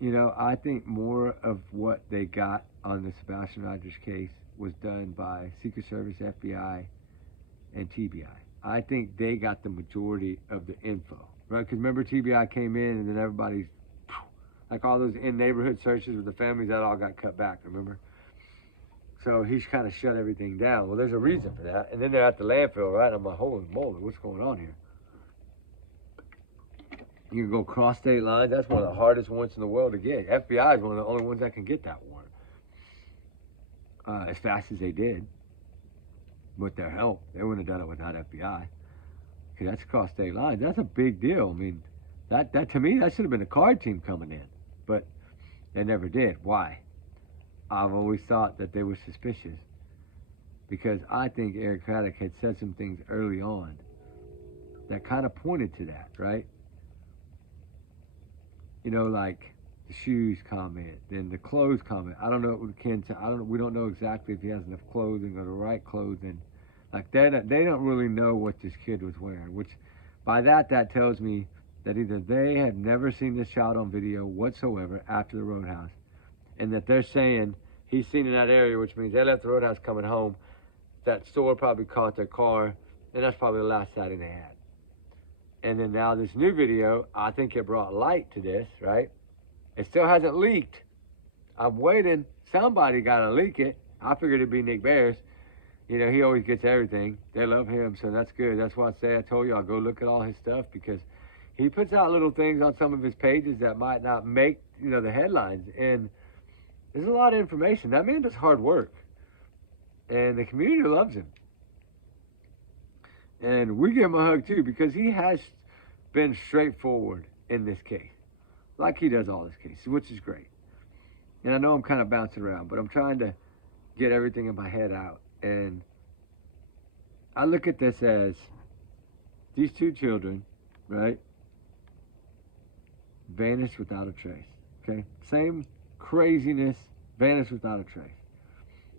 you know, I think more of what they got on the Sebastian Rogers case was done by Secret Service, FBI, and TBI. I think they got the majority of the info, right? Because remember, TBI came in and then everybody's, like all those in-neighborhood searches with the families, that all got cut back, remember? So he's kind of shut everything down. Well, there's a reason for that. And then they're at the landfill, right? I'm like, holy moly, what's going on here? You can go cross state lines. That's one of the hardest warrants in the world to get. FBI is one of the only ones that can get that warrant. As fast as they did. With their help. They wouldn't have done it without FBI. Because that's cross state lines. That's a big deal. I mean, that to me, that should have been a card team coming in. But they never did. Why? I've always thought that they were suspicious. Because I think Eric Craddock had said some things early on that kind of pointed to that, right? You know, like the shoes comment, then the clothes comment. I don't know what Ken said. We don't know exactly if he has enough clothing or the right clothing. Like they don't really know what this kid was wearing. Which, by that tells me that either they had never seen this child on video whatsoever after the Roadhouse, and that they're saying he's seen in that area, which means they left the Roadhouse coming home. That store probably caught their car, and that's probably the last sighting they had. And then now this new video, I think it brought light to this, right? It still hasn't leaked. I'm waiting. Somebody got to leak it. I figured it'd be Nick Bears. You know, he always gets everything. They love him, so that's good. That's why I told you I'll go look at all his stuff, because he puts out little things on some of his pages that might not make, you know, the headlines. And there's a lot of information. That man does hard work. And the community loves him. And we give him a hug too because he has been straightforward in this case, like he does all his cases, which is great. And I know I'm kind of bouncing around, but I'm trying to get everything in my head out. And I look at this as these two children, right, vanished without a trace. Okay? Same craziness, vanished without a trace.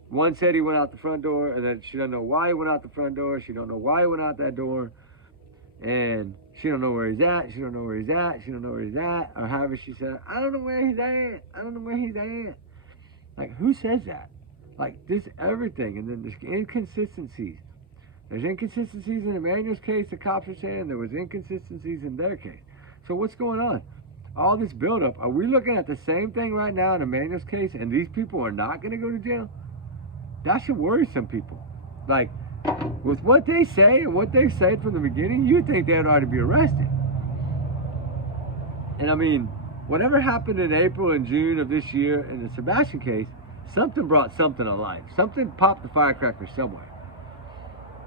One said he went out the front door, and then she doesn't know why he went out the front door. She don't know why he went out that door. And she don't know where he's at. She don't know where he's at. She don't know where he's at. Or however she said, I don't know where he's at. I don't know where he's at. Like, who says that? Like, this everything. And then there's inconsistencies. There's inconsistencies in Emmanuel's case, the cops are saying. There was inconsistencies in their case. So what's going on? All this buildup. Are we looking at the same thing right now in Emmanuel's case, and these people are not going to go to jail? That should worry some people. Like, with what they say and what they've said from the beginning, you'd think they'd already be arrested. And I mean, whatever happened in April and June of this year in the Sebastian case, something brought something to life. Something popped the firecracker somewhere.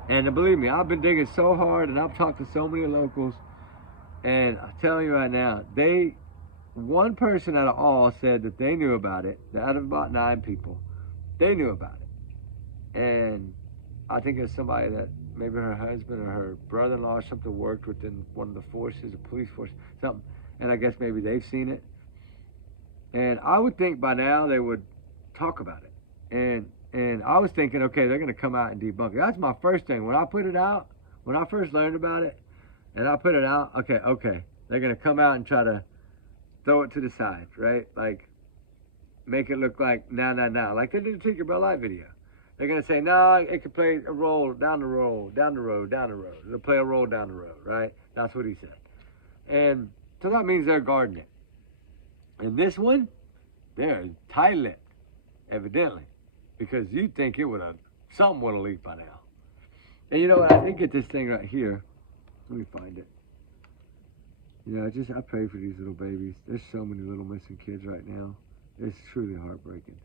And believe me, I've been digging so hard, and I've talked to so many locals, and I'm telling you right now, one person out of all said that they knew about it. Out of about 9 people, they knew about it. And I think it's somebody that maybe her husband or her brother-in-law or something worked within one of the forces, a police force, something. And I guess maybe they've seen it. And I would think by now they would talk about it. And I was thinking, okay, they're going to come out and debunk it. That's my first thing. When I put it out, when I first learned about it, and I put it out, okay, they're going to come out and try to throw it to the side, right? Like, make it look like, nah. Like they did the Tinker Bell Light video. They're going to say, no, it could play a roll down the road. It'll play a roll down the road, right? That's what he said. And so that means they're guarding it. And this one, they're tight-lipped, evidently, because you'd think something would have leaked by now. And you know what? I did get this thing right here. Let me find it. You know, I pray for these little babies. There's so many little missing kids right now. It's truly heartbreaking.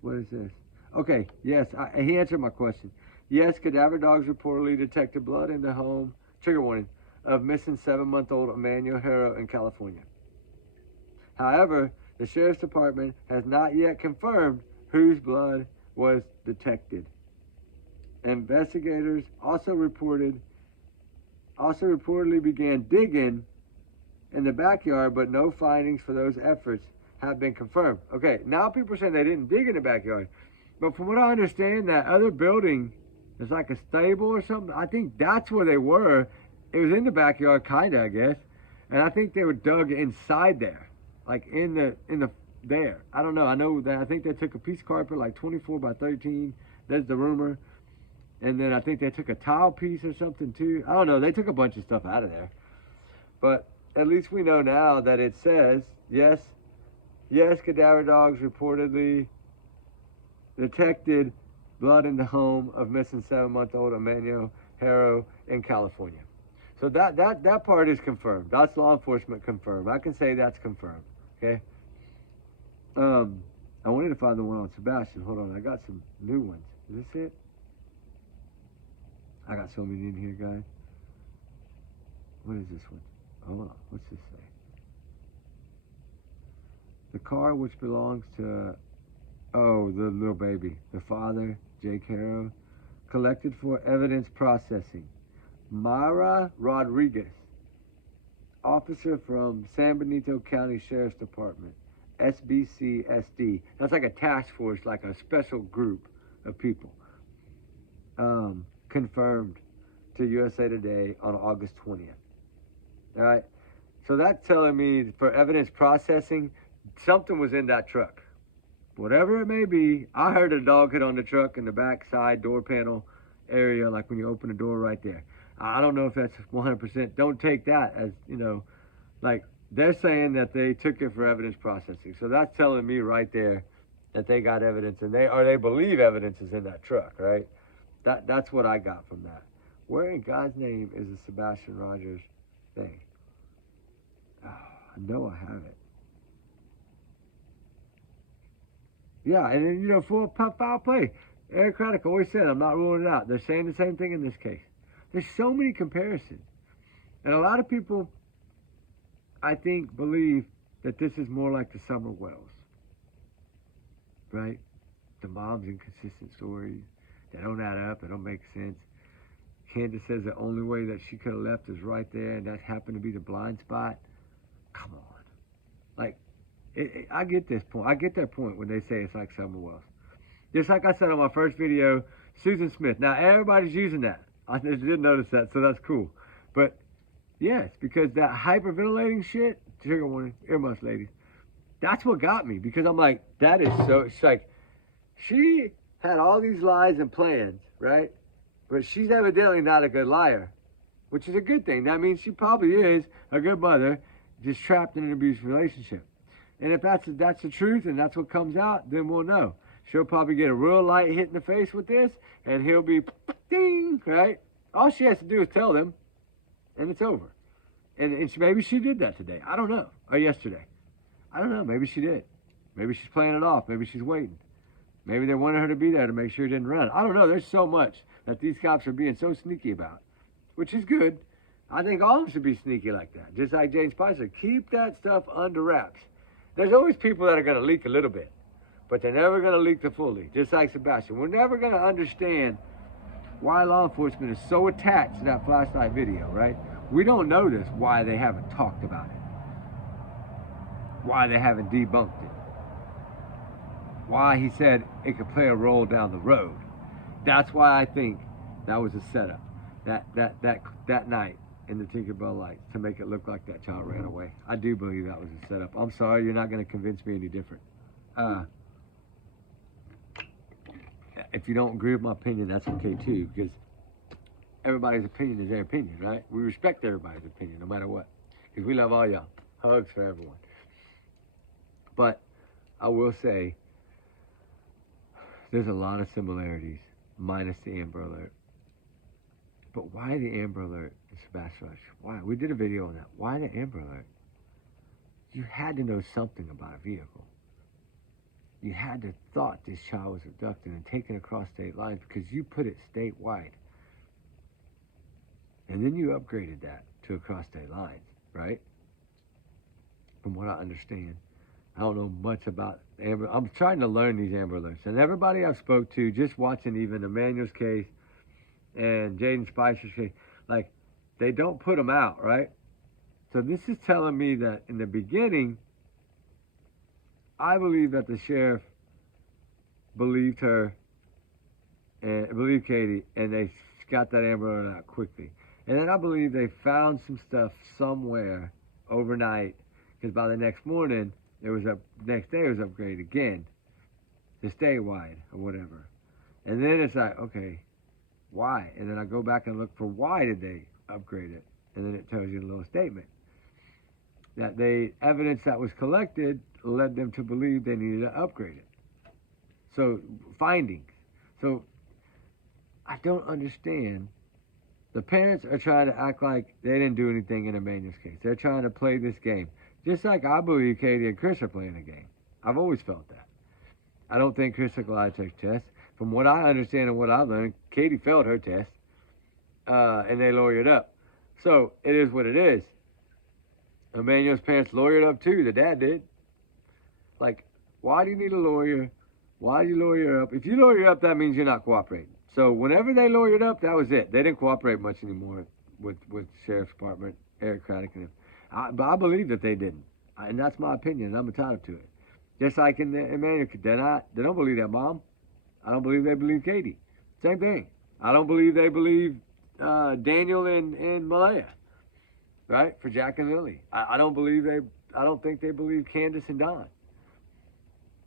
What is this? Okay, yes, he answered my question. Yes, cadaver dogs reportedly detected blood in the home, trigger warning, of missing 7-month-old Emmanuel Haro in California. However, the Sheriff's Department has not yet confirmed whose blood was detected. Investigators also reportedly began digging in the backyard, but no findings for those efforts have been confirmed. Okay, now people are saying they didn't dig in the backyard. But from what I understand, that other building is like a stable or something. I think that's where they were. It was in the backyard, kinda, I guess. And I think they were dug inside there, like in the there. I don't know. I know that I think they took a piece of carpet, like 24 by 13. There's the rumor. And then I think they took a tile piece or something too. I don't know. They took a bunch of stuff out of there. But at least we know now that it says, yes, cadaver dogs reportedly detected blood in the home of missing 7-month-old Emmanuel Haro in California. So that part is confirmed. That's law enforcement confirmed. I can say that's confirmed. Okay. I wanted to find the one on Sebastian. Hold on, I got some new ones. Is this it? I got so many in here, guys. What is this one? Hold on. What's this say? The car which belongs to, the little baby, the father, Jake Haro, collected for evidence processing. Mara Rodriguez, officer from San Benito County Sheriff's Department, SBCSD. That's like a task force, like a special group of people. Confirmed to USA Today on August 20th. All right. So that's telling me for evidence processing, something was in that truck. Whatever it may be, I heard a dog hit on the truck in the back side door panel area, like when you open the door right there. I don't know if that's 100%. Don't take that as, like they're saying that they took it for evidence processing. So that's telling me right there that they got evidence and they believe evidence is in that truck, right? That's what I got from that. Where in God's name is the Sebastian Rogers thing? Oh, I know I have it. Yeah, and then, for foul play. Eric Craddock always said, I'm not ruling it out. They're saying the same thing in this case. There's so many comparisons. And a lot of people, I think, believe that this is more like the Summer Wells. Right? The mom's inconsistent stories. They don't add up. They don't make sense. Candace says the only way that she could have left is right there, and that happened to be the blind spot. Come on. Like, I get this point. I get their point when they say it's like Summer Wells. Just like I said on my first video, Susan Smith. Now, everybody's using that. I just didn't notice that, so that's cool. But, yes, because that hyperventilating shit, trigger warning, earmuffs, ladies, that's what got me. Because I'm like, that is so, it's like, she had all these lies and plans, right? But she's evidently not a good liar, which is a good thing. That means she probably is a good mother, just trapped in an abusive relationship. And if that's the truth and that's what comes out, then we'll know. She'll probably get a real light hit in the face with this, and he'll be ding, right? All she has to do is tell them, and it's over. And maybe she did that today. I don't know. Or yesterday. I don't know. Maybe she did. Maybe she's playing it off. Maybe she's waiting. Maybe they wanted her to be there to make sure it didn't run. I don't know. There's so much that these cops are being so sneaky about, which is good. I think all of them should be sneaky like that. Just like Jane Spicer. Keep that stuff under wraps. There's always people that are going to leak a little bit, but they're never going to leak the fully. Just like Sebastian. We're never going to understand why law enforcement is so attached to that flashlight video, right? We don't know this, why they haven't talked about it. Why they haven't debunked it. Why he said it could play a role down the road. That's why I think that was a setup. That night in the Tinkerbell lights to make it look like that child ran away. I do believe that was a setup. I'm sorry, you're not going to convince me any different. If you don't agree with my opinion, that's okay too, because everybody's opinion is their opinion, right? We respect everybody's opinion, no matter what, because we love all y'all. Hugs for everyone. But I will say, there's a lot of similarities, minus the Amber Alert. But why the Amber Alert and Sebastian Roger? Why? We did a video on that. Why the Amber Alert? You had to know something about a vehicle. You had to thought this child was abducted and taken across state lines because you put it statewide. And then you upgraded that to across state lines, right? From what I understand. I don't know much about Amber. I'm trying to learn these Amber Alerts. And everybody I've spoke to, just watching even Emmanuel's case and Jaden Spicer's case, like, they don't put them out, right? So this is telling me that in the beginning, I believe that the sheriff believed her and believed Katie, and they got that Amber Alert out quickly. And then I believe they found some stuff somewhere overnight, because by the next morning, next day it was upgraded again to statewide or whatever. And then it's like, okay, why? And then I go back and look for why did they upgrade it, and then it tells you a little statement that evidence that was collected led them to believe they needed to upgrade it. So findings. So I don't understand. The parents are trying to act like they didn't do anything in Emmanuel's case. They're trying to play this game. Just like I believe Katie and Chris are playing a game. I've always felt that. I don't think Chris took a lie detector test. From what I understand and what I've learned, Katie failed her test, and they lawyered up. So it is what it is. Emmanuel's parents lawyered up too. The dad did. Like, why do you need a lawyer? Why do you lawyer up? If you lawyer up, that means you're not cooperating. So whenever they lawyered up, that was it. They didn't cooperate much anymore with the Sheriff's Department, Eric Craddock and them. But I believe that they didn't. And that's my opinion. I'm entitled to it. Just like in the Emmanuel, they don't believe that mom. I don't believe they believe Katie. Same thing. I don't believe they believe Daniel and Malaya, right? For Jack and Lily. I don't think they believe Candace and Don.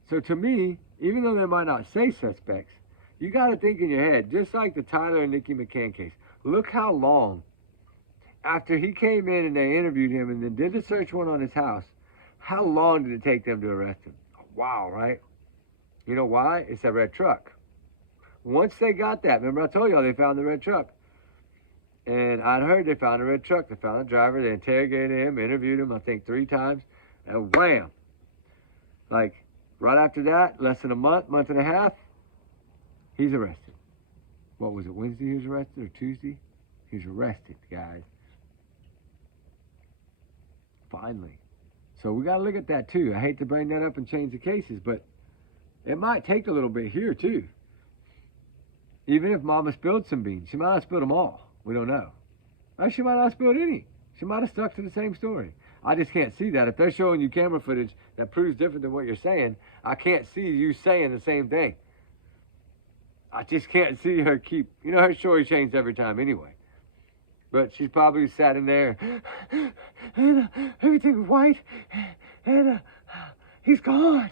So to me, even though they might not say suspects, you got to think in your head, just like the Tyler and Nikki McCann case. Look how long after he came in and they interviewed him and then did the search warrant on his house, how long did it take them to arrest him? Wow, right? You know why? It's a red truck. Once they got that, remember I told y'all they found the red truck. And I'd heard they found a red truck. They found the driver. They interrogated him, interviewed him, I think 3 times. And wham! Like, right after that, less than a month and a half, He's arrested. What was it, Wednesday he was arrested or Tuesday? He was arrested, guys. Finally. So we got to look at that too. I hate to bring that up and change the cases, but it might take a little bit here too. Even if Mama spilled some beans, she might not spilled them all. We don't know. Or she might not have spilled any. She might have stuck to the same story. I just can't see that. If they're showing you camera footage that proves different than what you're saying, I can't see you saying the same thing. I just can't see her keep, her story changed every time anyway. But she's probably sat in there, and everything was white, and he's gone.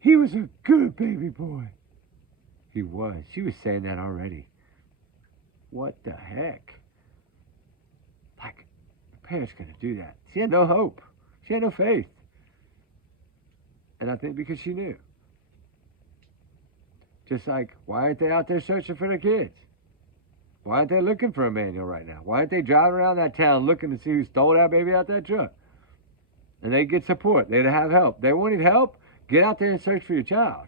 He was a good baby boy. He was. She was saying that already. What the heck? Like, the parents gonna do that. She had no hope. She had no faith. And I think because she knew. Just like, why aren't they out there searching for their kids? Why aren't they looking for Emmanuel right now? Why aren't they driving around that town looking to see who stole that baby out that truck? And they get support. They'd have help. They wanted help. Get out there and search for your child.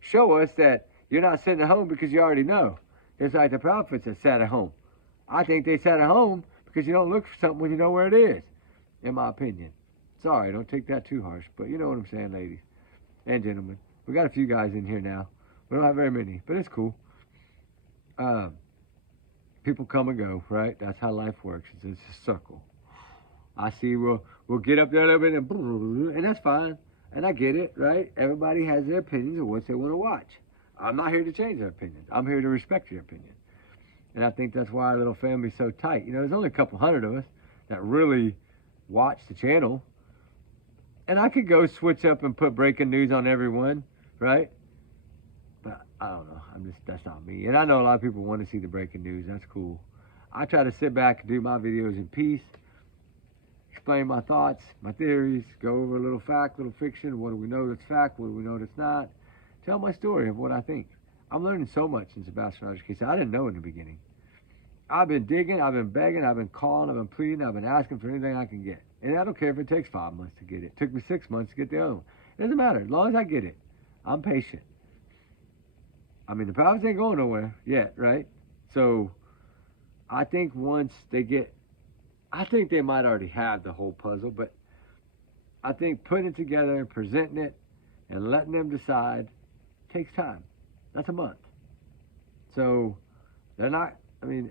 Show us that you're not sitting at home because you already know. It's like the prophets that sat at home. I think they sat at home because you don't look for something when you know where it is, in my opinion. Sorry, don't take that too harsh, but you know what I'm saying, ladies and gentlemen. We got a few guys in here now. We don't have very many, but it's cool. People come and go, right? That's how life works. It's a circle. I see we'll get up there a little bit and that's fine. And I get it, right? Everybody has their opinions of what they want to watch. I'm not here to change their opinions. I'm here to respect your opinion. And I think that's why our little family's so tight. There's only a couple hundred of us that really watch the channel. And I could go switch up and put breaking news on everyone, right? But I don't know. That's not me. And I know a lot of people want to see the breaking news. That's cool. I try to sit back and do my videos in peace, explain my thoughts, my theories, go over a little fact, little fiction. What do we know that's fact? What do we know that's not? Tell my story of what I think. I'm learning so much in Sebastian Roger's case I didn't know in the beginning. I've been digging, I've been begging, I've been calling, I've been pleading, I've been asking for anything I can get. And I don't care if it takes 5 months to get it. It took me 6 months to get the other one. It doesn't matter. As long as I get it, I'm patient. I mean, the prophets ain't going nowhere yet, right? So I think once they get, I think they might already have the whole puzzle, but I think putting it together and presenting it and letting them decide takes time. That's a month. So they're not,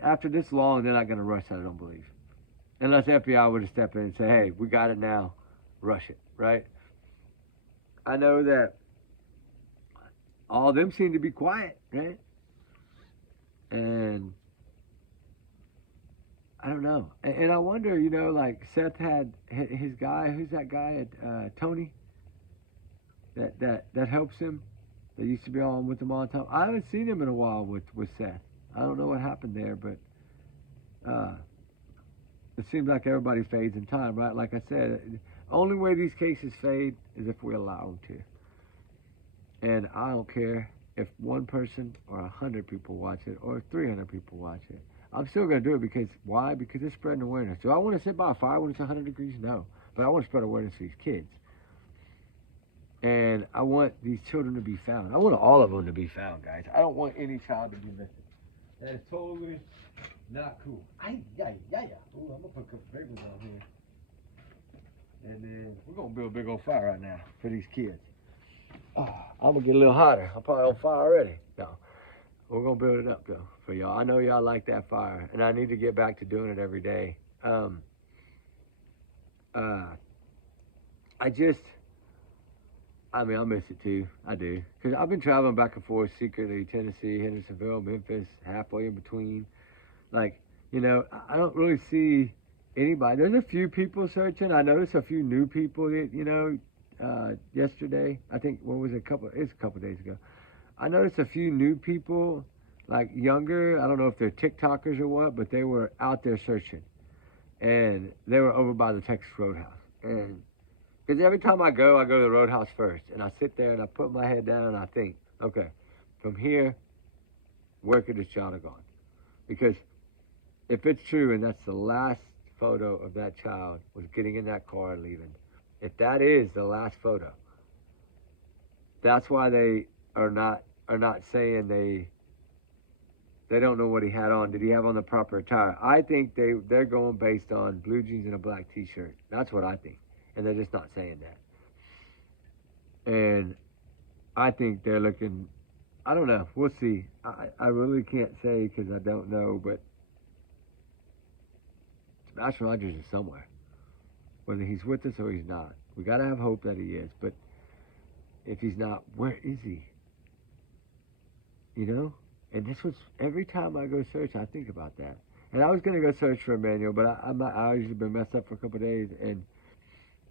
after this long, they're not going to rush that, I don't believe. Unless FBI were to step in and say, hey, we got it now, rush it, right? I know that all of them seem to be quiet, right? And I don't know. And I wonder, like Seth had his guy, who's that guy at Tony? That helps him, that used to be on with him all the time. I haven't seen him in a while with Seth. I don't know what happened there, but it seems like everybody fades in time, right? Like I said, only way these cases fade is if we allow them to. And I don't care if 1 person or 100 people watch it or 300 people watch it. I'm still going to do it because, why? Because it's spreading awareness. Do I want to sit by a fire when it's 100 degrees? No. But I want to spread awareness for these kids. And I want these children to be found. I want all of them to be found, guys. I don't want any child to be missing. That is totally not cool. Ooh, I'm going to put a couple big ones on here. And then we're going to build a big old fire right now for these kids. I'm going to get a little hotter. I'm probably on fire already. No. We're going to build it up, though, for y'all. I know y'all like that fire, and I need to get back to doing it every day. I miss it, too. I do. Because I've been traveling back and forth secretly, Tennessee, Hendersonville, Memphis, halfway in between. Like, I don't really see anybody. There's a few people searching. I noticed a few new people, yesterday. I think, it's a couple days ago. I noticed a few new people, like younger. I don't know if they're TikTokers or what, but they were out there searching. And they were over by the Texas Roadhouse. And because every time I go to the Roadhouse first. And I sit there and I put my head down and I think, okay, from here, where could this child have gone? Because if it's true and that's the last photo of that child was getting in that car and leaving, if that is the last photo, that's why they are not are not saying they don't know what he had on. Did he have on the proper attire? I think they're going based on blue jeans and a black T-shirt. That's what I think, and they're just not saying that. And I think they're looking. I don't know. We'll see. I really can't say because I don't know. But Sebastian Rogers is somewhere, whether he's with us or he's not. We gotta have hope that he is. But if he's not, where is he? You know? And this was, every time I go search, I think about that. And I was going to go search for Emmanuel, but I usually been messed up for a couple of days. And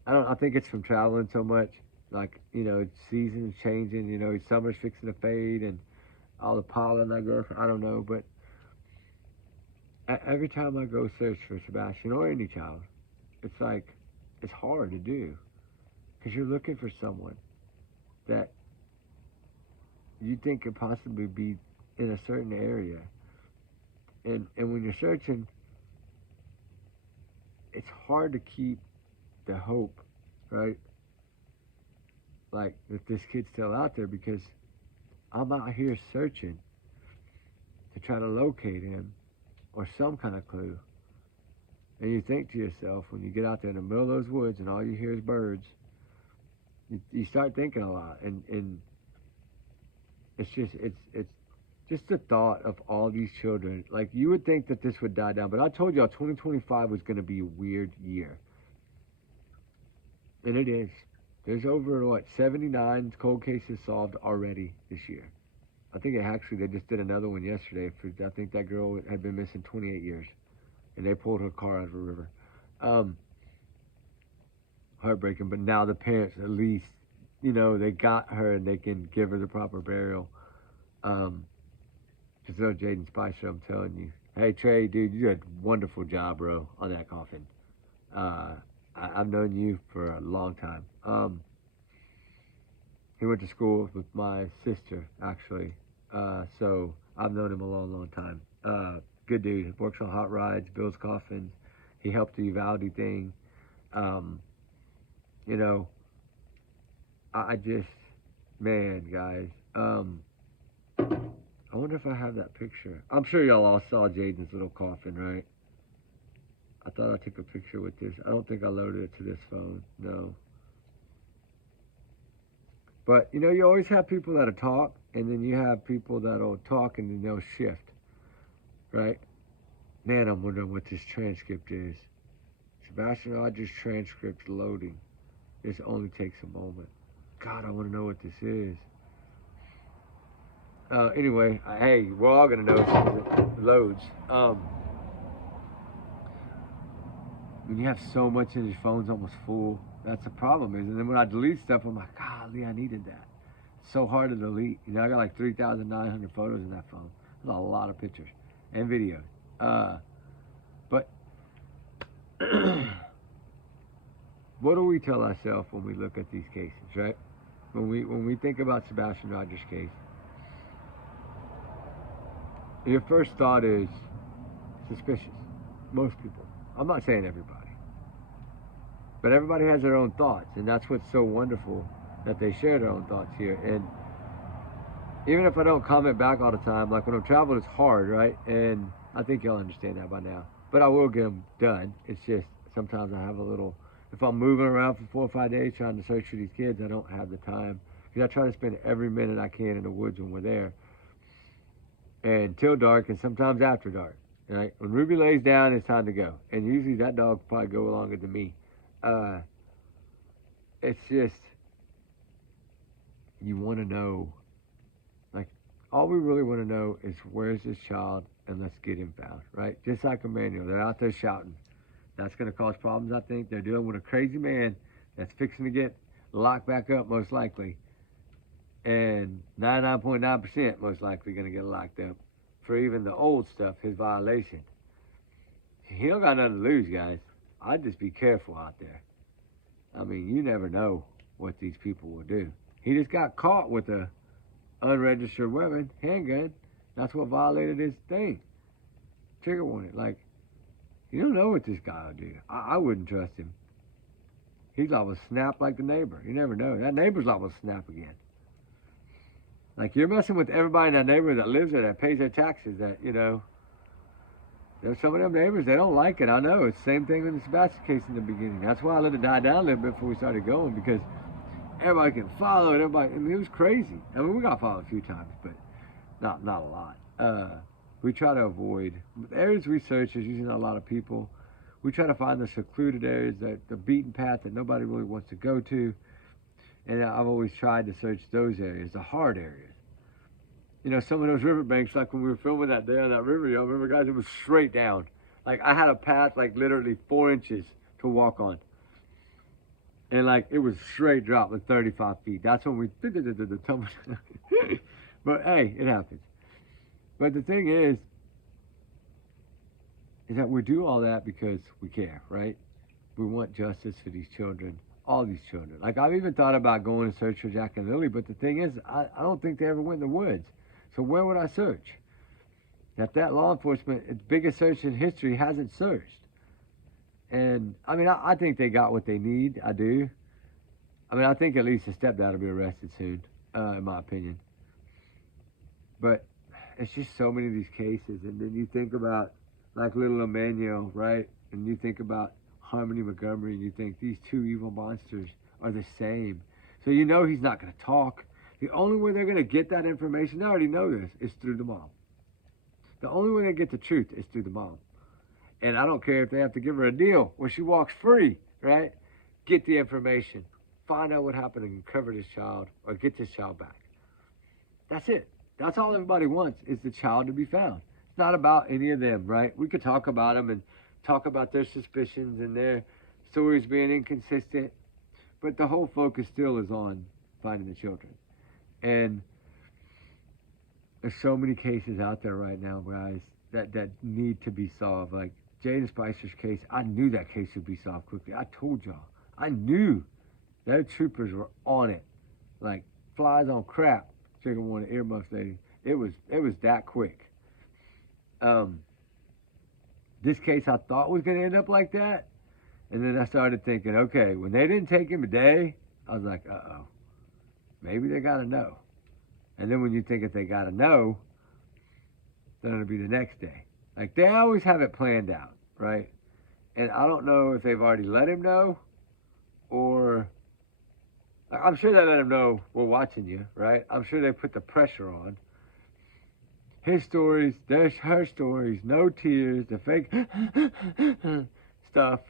I think it's from traveling so much. Like, you know, seasons changing, you know, summer's fixing to fade and all the pollen, I guess. I don't know. But every time I go search for Sebastian or any child, it's like, it's hard to do. Because you're looking for someone that you think could possibly be in a certain area, and when you're searching, it's hard to keep the hope, right? Like that this kid's still out there, because I'm out here searching to try to locate him or some kind of clue. And you think to yourself, when you get out there in the middle of those woods and all you hear is birds, you start thinking a lot, and it's just the thought of all these children. Like, you would think that this would die down, but I told y'all 2025 was going to be a weird year. And it is. There's over, 79 cold cases solved already this year. I think they just did another one yesterday. I think that girl had been missing 28 years, and they pulled her car out of a river. Heartbreaking, but now the parents, at least, you know, they got her and they can give her the proper burial. Just know Jaden Spicer, I'm telling you. Hey, Trey, dude, you did a wonderful job, bro, on that coffin. I've known you for a long time. He went to school with my sister, actually. So I've known him a long, long time. Good dude. Works on hot rides, builds coffins. He helped the Uvalde thing. You know, I just, man, guys. I wonder if I have that picture. I'm sure y'all all saw Jaden's little coffin, right? I thought I took a picture with this. I don't think I loaded it to this phone. No. But, you know, you always have people that'll talk, and then you have people that'll talk and then they'll shift, right? Man, I'm wondering what this transcript is. Sebastian Rogers transcript loading. This only takes a moment. God, I want to know what this is. Anyway, hey, we're all going to know as it loads. When you have so much and your phone's almost full, that's a problem. And then when I delete stuff, I'm like, golly, I needed that. It's so hard to delete. You know, I got like 3,900 photos in that phone. That's a lot of pictures and videos. But what do we tell ourselves when we look at these cases, right? When we think about Sebastian Rogers' case, your first thought is suspicious. Most people. I'm not saying everybody. But everybody has their own thoughts, and that's what's so wonderful, that they share their own thoughts here. And even if I don't comment back all the time, like when I'm traveling, it's hard, right? And I think y'all understand that by now. But I will get them done. It's just sometimes I have a little, if I'm moving around for 4 or 5 days trying to search for these kids, I don't have the time. Because I try to spend every minute I can in the woods when we're there. And till dark, and sometimes after dark. Right? When Ruby lays down, it's time to go. And usually that dog will probably go longer than me. It's just, you want to know, like, all we really want to know is where's this child, and let's get him found, right? Just like Emmanuel, they're out there shouting. That's going to cause problems, I think. They're dealing with a crazy man that's fixing to get locked back up, most likely. And 99.9% most likely going to get locked up for even the old stuff, his violation. He don't got nothing to lose, guys. I'd just be careful out there. I mean, you never know what these people will do. He just got caught with a unregistered weapon, handgun. That's what violated his thing. Trigger warning. Like, you don't know what this guy will do. I wouldn't trust him. He's liable to snap like the neighbor. You never know. That neighbor's liable to snap again. Like, you're messing with everybody in that neighborhood that lives there, that pays their taxes, that, there's some of them neighbors, they don't like it. I know. It's the same thing with the Sebastian case in the beginning. That's why I let it die down a little bit before we started going, because everybody can follow it. Everybody, I mean, it was crazy. I mean, we got followed a few times, but not a lot. We try to avoid areas we search. There's usually not a lot of people. We try to find the secluded areas, that the beaten path that nobody really wants to go to. And I've always tried to search those areas, the hard areas. Some of those riverbanks, like when we were filming that day on that river, remember, guys, it was straight down. Like, I had a path, like, literally 4 inches to walk on. And, like, it was straight drop with 35 feet. That's when we tumbled. But, hey, it happens. But the thing is that we do all that because we care, right? We want justice for these children, all these children. Like, I've even thought about going to search for Jack and Lily, but the thing is, I don't think they ever went in the woods. So where would I search? That law enforcement, its biggest search in history, hasn't searched. And, I mean, I think they got what they need. I do. I mean, I think at least the stepdad will be arrested soon, in my opinion. But it's just so many of these cases. And then you think about, like, little Emmanuel, right? And you think about Harmony Montgomery, and you think these two evil monsters are the same. So he's not going to talk. The only way they're going to get that information, they already know this, is through the mom. The only way they get the truth is through the mom. And I don't care if they have to give her a deal where she walks free, right? Get the information. Find out what happened and cover this child, or get this child back. That's it. That's all everybody wants, is the child to be found. It's not about any of them, right? We could talk about them and talk about their suspicions and their stories being inconsistent, but the whole focus still is on finding the children. And there's so many cases out there right now, guys, that need to be solved. Like Jaden Spicer's case, I knew that case would be solved quickly. I told y'all. I knew their troopers were on it, like flies on crap. Chicken one of the earmuffs lady. It was that quick. This case I thought was going to end up like that, and then I started thinking, okay, when they didn't take him a day, I was like, uh-oh, maybe they got to know. And then when you think if they got to know, then it'll be the next day. Like, they always have it planned out, right? And I don't know if they've already let him know, or I'm sure they let him know we're watching you, right? I'm sure they put the pressure on. His stories, there's her stories, no tears, the fake stuff,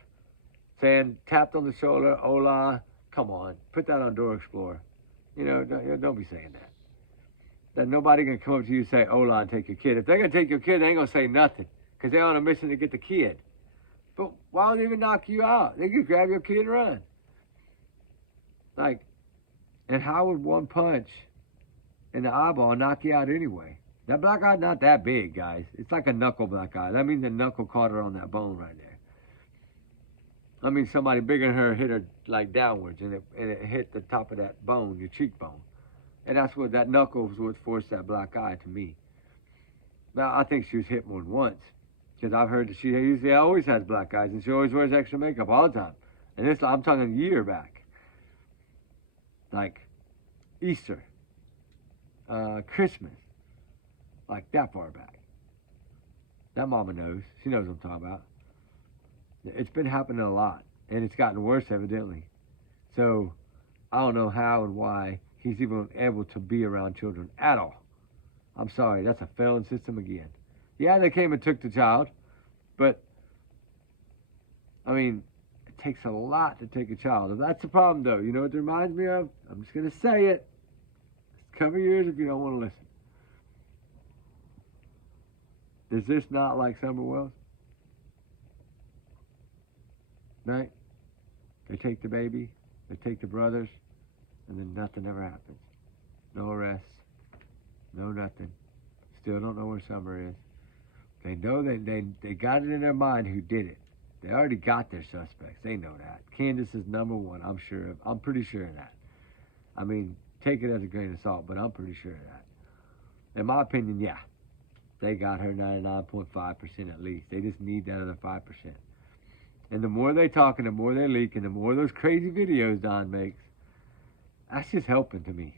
saying tapped on the shoulder, hola, come on, put that on Door Explorer. Don't be saying that. That nobody can come up to you and say hola and take your kid. If they're going to take your kid, they ain't going to say nothing, because they're on a mission to get the kid. But why would they even knock you out? They could grab your kid and run. Like, and how would one punch in the eyeball knock you out anyway? That black eye's not that big, guys. It's like a knuckle black eye. That means the knuckle caught her on that bone right there. I mean, somebody bigger than her hit her like downwards, and it hit the top of that bone, your cheekbone. And that's what that knuckle was what forced that black eye to me. Now, I think she was hit more than once, because I've heard that she usually always has black eyes, and she always wears extra makeup all the time. And this, I'm talking a year back. Like Easter, Christmas, like that far back. That mama knows. She knows what I'm talking about. It's been happening a lot, and it's gotten worse evidently. So I don't know how and why he's even able to be around children at all. I'm sorry, that's a failing system again. Yeah, they came and took the child, but I mean, it takes a lot to take a child. That's the problem, though. You know what it reminds me of? I'm just going to say it. Cover your ears if you don't want to listen. Is this not like Summer Wells? Right? They take the baby, they take the brothers, and then nothing ever happens. No arrests, no nothing. Still don't know where Summer is. They know they got it in their mind who did it. They already got their suspects. They know that. Candace is number one, I'm sure of. I'm pretty sure of that. I mean, take it as a grain of salt, but I'm pretty sure of that. In my opinion, yeah. They got her 99.5% at least. They just need that other 5%. And the more they talk and the more they leak and the more those crazy videos Don makes, that's just helping to me.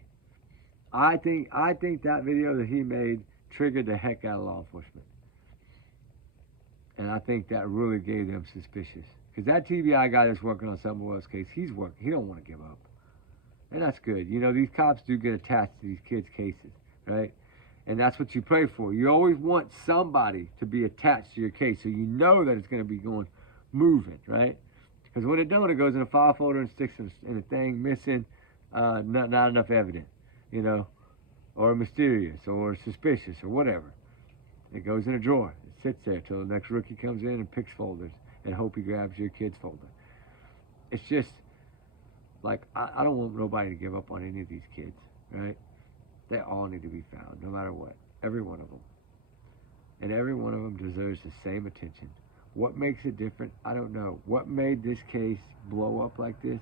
I think that video that he made triggered the heck out of law enforcement. And I think that really gave them suspicious. Because that TBI guy that's working on someone else's case, he don't want to give up. And that's good. You know, these cops do get attached to these kids' cases, right? And that's what you pray for. You always want somebody to be attached to your case so you know that it's going to be moving, right? Because when it don't, it goes in a file folder and sticks in a thing missing, not enough evidence, you know, or mysterious or suspicious or whatever. It goes in a drawer. It sits there till the next rookie comes in and picks folders and hope he grabs your kid's folder. It's just like, I don't want nobody to give up on any of these kids, right? They all need to be found, no matter what. Every one of them. And every one of them deserves the same attention. What makes it different? I don't know. What made this case blow up like this?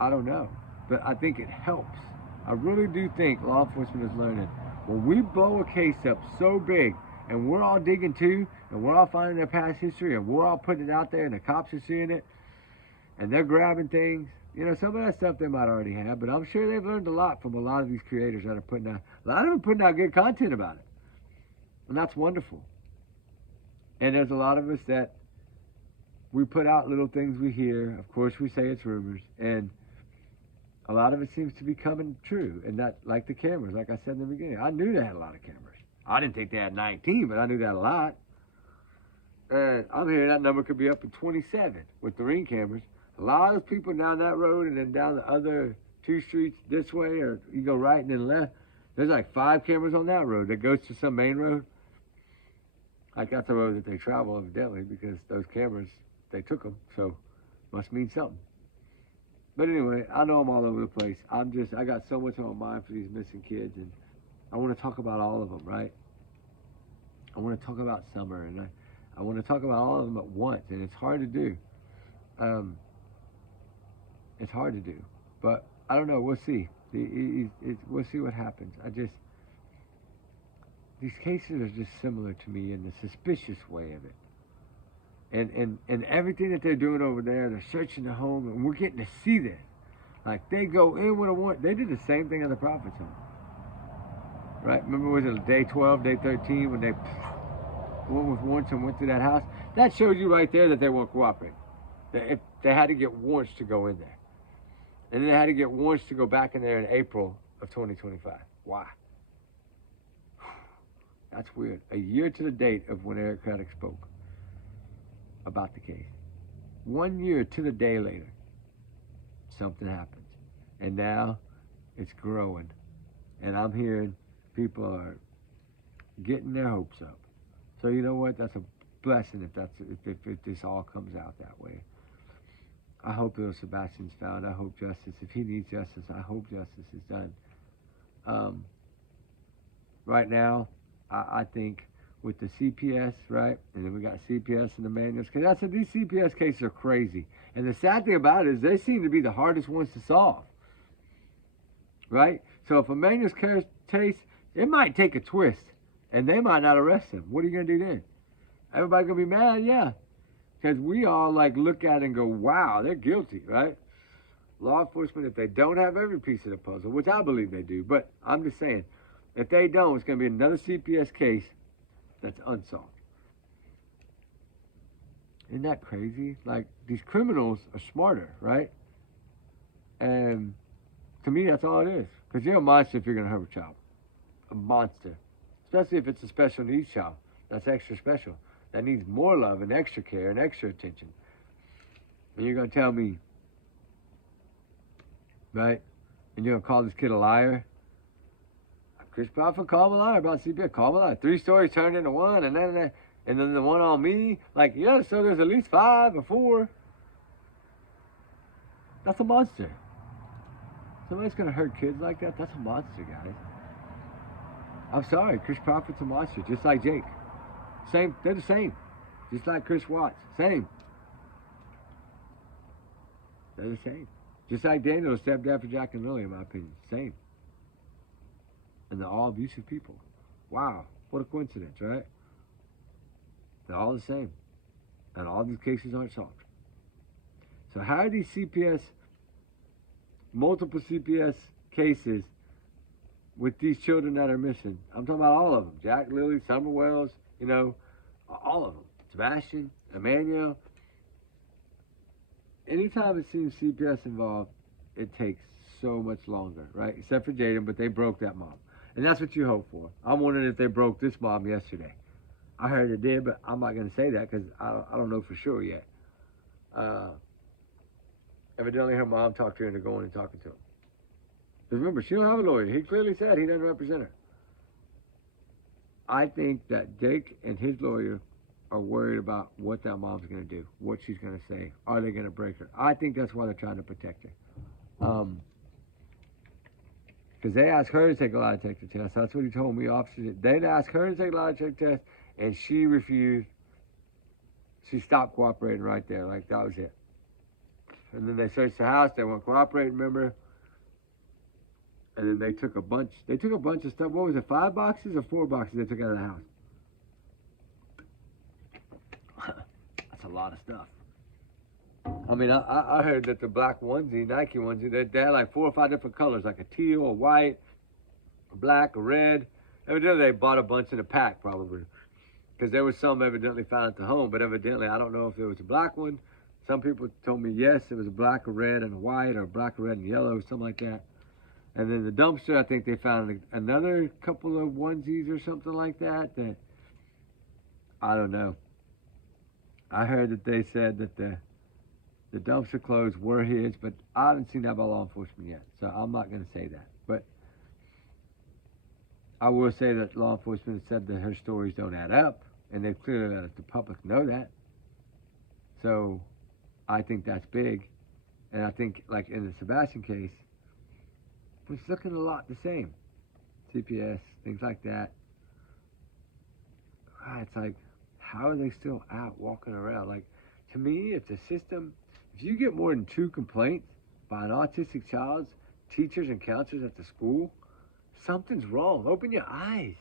I don't know. But I think it helps. I really do think law enforcement is learning. When we blow a case up so big, and we're all digging too, and we're all finding their past history, and we're all putting it out there, and the cops are seeing it, and they're grabbing things. You know, some of that stuff they might already have, but I'm sure they've learned a lot from a lot of these creators that are putting out, a lot of them putting out good content about it. And that's wonderful. And there's a lot of us that we put out little things we hear. Of course, we say it's rumors, and a lot of it seems to be coming true. And that, like the cameras, like I said in the beginning, I knew they had a lot of cameras. I didn't think they had 19, but I knew that a lot. And I'm hearing that number could be up to 27 with the Ring cameras. A lot of people down that road and then down the other 2 streets this way, or you go right and then left. There's like 5 cameras on that road that goes to some main road. Like that's the road that they travel, evidently, because those cameras, they took them, so must mean something. But anyway, I know I'm all over the place. I got so much on my mind for these missing kids, and I want to talk about all of them, right? I want to talk about Summer, and I want to talk about all of them at once, and it's hard to do. It's hard to do, but I don't know. We'll see. We'll see what happens. These cases are just similar to me in the suspicious way of it. And everything that they're doing over there, they're searching the home, and we're getting to see this. Like, they go in with a warrant. They did the same thing at the Prophet's home. Right? Remember, was it day 12, day 13, when they went with warrants and went to that house? That shows you right there that they weren't cooperating. They had to get warrants to go in there. And then they had to get warrants to go back in there in April of 2025. Why? That's weird. A year to the date of when Eric Craddock spoke about the case. 1 year to the day later, something happens. And now it's growing. And I'm hearing people are getting their hopes up. So you know what? That's a blessing if this all comes out that way. I hope little Sebastian's found. I hope justice. If he needs justice, I hope justice is done. Right now, I think with the CPS, right? And then we got CPS and the manuals. Because that's what these CPS cases are crazy. And the sad thing about it is they seem to be the hardest ones to solve. Right? So if a manuals case, it might take a twist. And they might not arrest him. What are you going to do then? Everybody going to be mad? Yeah. Because we all like look at it and go, wow, they're guilty, right? Law enforcement, if they don't have every piece of the puzzle, which I believe they do, but I'm just saying, if they don't, it's going to be another CPS case that's unsolved. Isn't that crazy? Like, these criminals are smarter, right? And to me, that's all it is. Because you're a monster if you're going to hurt a child. A monster. Especially if it's a special needs child. That's extra special. That needs more love and extra care and extra attention. And you're going to tell me, right? And you're going to call this kid a liar? Chris Crawford called him a liar about CPS. Call him a liar. 3 stories turned into 1, and then the one on me. Like, yeah, so there's at least 5 or 4. That's a monster. Somebody's going to hurt kids like that? That's a monster, guys. I'm sorry. Chris Crawford's a monster, just like Jake. Same. They're the same. Just like Chris Watts. Same. They're the same. Just like Daniel, stepdad for Jack and Lily, in my opinion. Same. And they're all abusive people. Wow. What a coincidence, right? They're all the same. And all these cases aren't solved. So how are these multiple CPS cases with these children that are missing. I'm talking about all of them. Jack, Lily, Summer Wells, you know, all of them. Sebastian, Emmanuel. Anytime it seems CPS involved, it takes so much longer, right? Except for Jaden, but they broke that mom. And that's what you hope for. I'm wondering if they broke this mom yesterday. I heard it did, but I'm not going to say that because I don't know for sure yet. Evidently, her mom talked her into going and talking to him. Because remember, she don't have a lawyer. He clearly said he doesn't represent her. I think that Jake and his lawyer are worried about what that mom's going to do, what she's going to say. Are they going to break her? I think that's why they're trying to protect her. Because they asked her to take a lie detector test. That's what he told me, officers. They'd asked her to take a lie detector test, and she refused. She stopped cooperating right there. Like, that was it. And then they searched the house. They weren't cooperating, remember? And then they took a bunch of stuff. What was it, 5 boxes or 4 boxes they took out of the house? That's a lot of stuff. I mean, I heard that the black onesie, Nike onesie, they had like 4 or 5 different colors, like a teal, a white, a black, a red. Evidently, they bought a bunch in a pack, probably. Because there was some evidently found at the home, but evidently, I don't know if it was a black one. Some people told me, yes, it was a black, a red, and a white, or black, a red, and yellow, something like that. And then the dumpster, I think they found another couple of onesies or something like that, I don't know. I heard that they said that the dumpster clothes were his, but I haven't seen that by law enforcement yet, so I'm not going to say that. But I will say that law enforcement has said that her stories don't add up, and they've clearly let the public know that. So I think that's big. And I think, like in the Sebastian case, it's looking a lot the same. CPS, things like that. It's like, how are they still out walking around? Like, to me, if the system, if you get more than 2 complaints by an autistic child's teachers and counselors at the school, something's wrong. Open your eyes.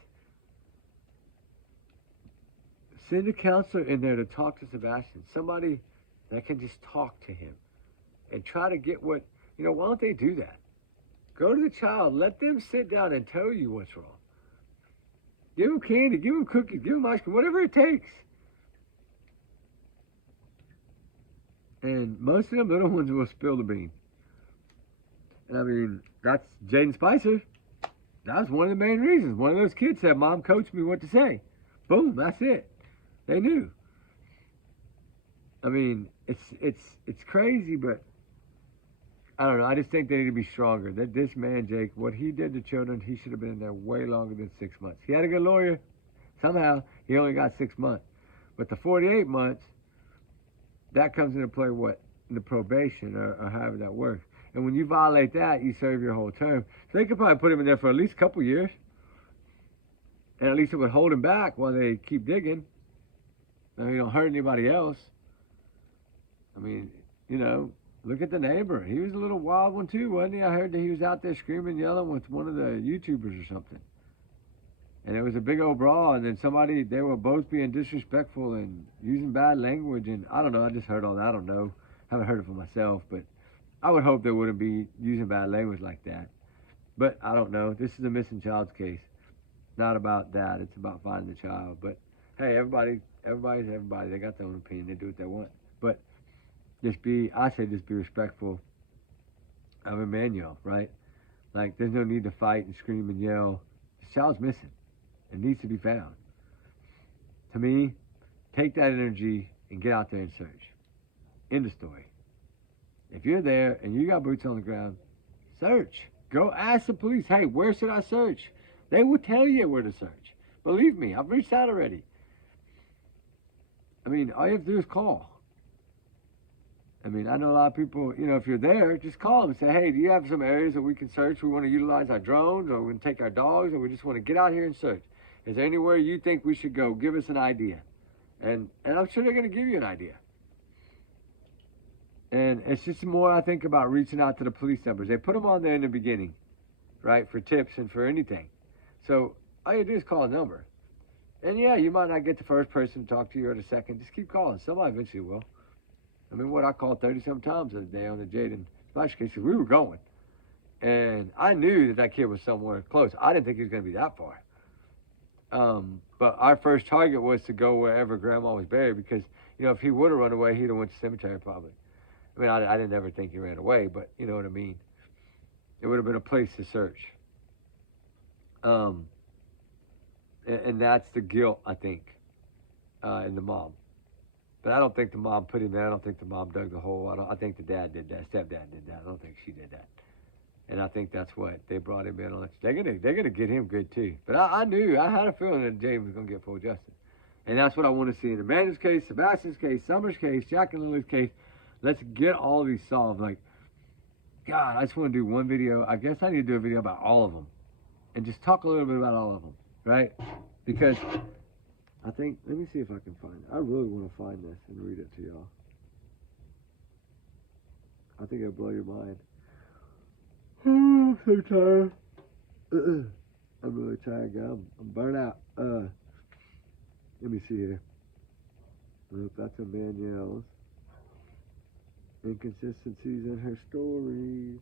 Send a counselor in there to talk to Sebastian. Somebody that can just talk to him and try to get what, why don't they do that? Go to the child. Let them sit down and tell you what's wrong. Give them candy. Give them cookies. Give them ice cream. Whatever it takes. And most of them little ones will spill the beans. And I mean, that's Jaden Spicer. That was one of the main reasons. One of those kids said, Mom coached me what to say. Boom, that's it. They knew. I mean, it's crazy, but I don't know. I just think they need to be stronger. That this man, Jake, what he did to children, he should have been in there way longer than 6 months. He had a good lawyer. Somehow, he only got 6 months. But the 48 months, that comes into play, what? In the probation or however that works. And when you violate that, you serve your whole term. So they could probably put him in there for at least a couple years. And at least it would hold him back while they keep digging. I mean, don't hurt anybody else. I mean, look at the neighbor. He was a little wild one too, wasn't he? I heard that he was out there screaming, yelling with one of the YouTubers or something. And it was a big old brawl, and then they were both being disrespectful and using bad language, and I don't know, I just heard all that. I don't know. Haven't heard it for myself, but I would hope they wouldn't be using bad language like that. But I don't know. This is a missing child's case. Not about that. It's about finding the child. But hey, everybody's everybody. They got their own opinion. They do what they want. But just be respectful of Emmanuel, right? Like, there's no need to fight and scream and yell. This child's missing. It needs to be found. To me, take that energy and get out there and search. End of story. If you're there and you got boots on the ground, search. Go ask the police, hey, where should I search? They will tell you where to search. Believe me, I've reached out already. I mean, all you have to do is call. I mean, I know a lot of people, if you're there, just call them and say, hey, do you have some areas that we can search? We want to utilize our drones, or we can take our dogs, or we just want to get out here and search. Is there anywhere you think we should go? Give us an idea. And I'm sure they're going to give you an idea. And it's just more, I think, about reaching out to the police numbers. They put them on there in the beginning, right, for tips and for anything. So all you do is call a number. And yeah, you might not get the first person to talk to you or the second. Just keep calling. Somebody eventually will. I mean, I called 30-some times the other day on the Jaden Splash case, because we were going. And I knew that kid was somewhere close. I didn't think he was going to be that far. But our first target was to go wherever Grandma was buried because, you know, if he would have run away, he'd have went to cemetery probably. I mean, I didn't ever think he ran away, but you know what I mean. It would have been a place to search. And that's the guilt, I think, in the mom. But I don't think the mom put him there. I don't think the mom dug the hole. I think the dad did that. Stepdad did that. I don't think she did that. And I think that's what they brought him in on. They're gonna get him good too. But I knew, I had a feeling that James was gonna get full justice. And that's what I want to see in Emmanuel's case, Sebastian's case, Summer's case, Jack and Lily's case. Let's get all these solved. Like, God, I just want to do one video. I guess I need to do a video about all of them. And just talk a little bit about all of them, right? Because I think, let me see if I can find it. I really want to find this and read it to y'all. I think it'll blow your mind. I'm so tired. I'm really tired, guys. I'm burnt out. Let me see here. Look, that's Emmanuel's. Inconsistencies in her stories.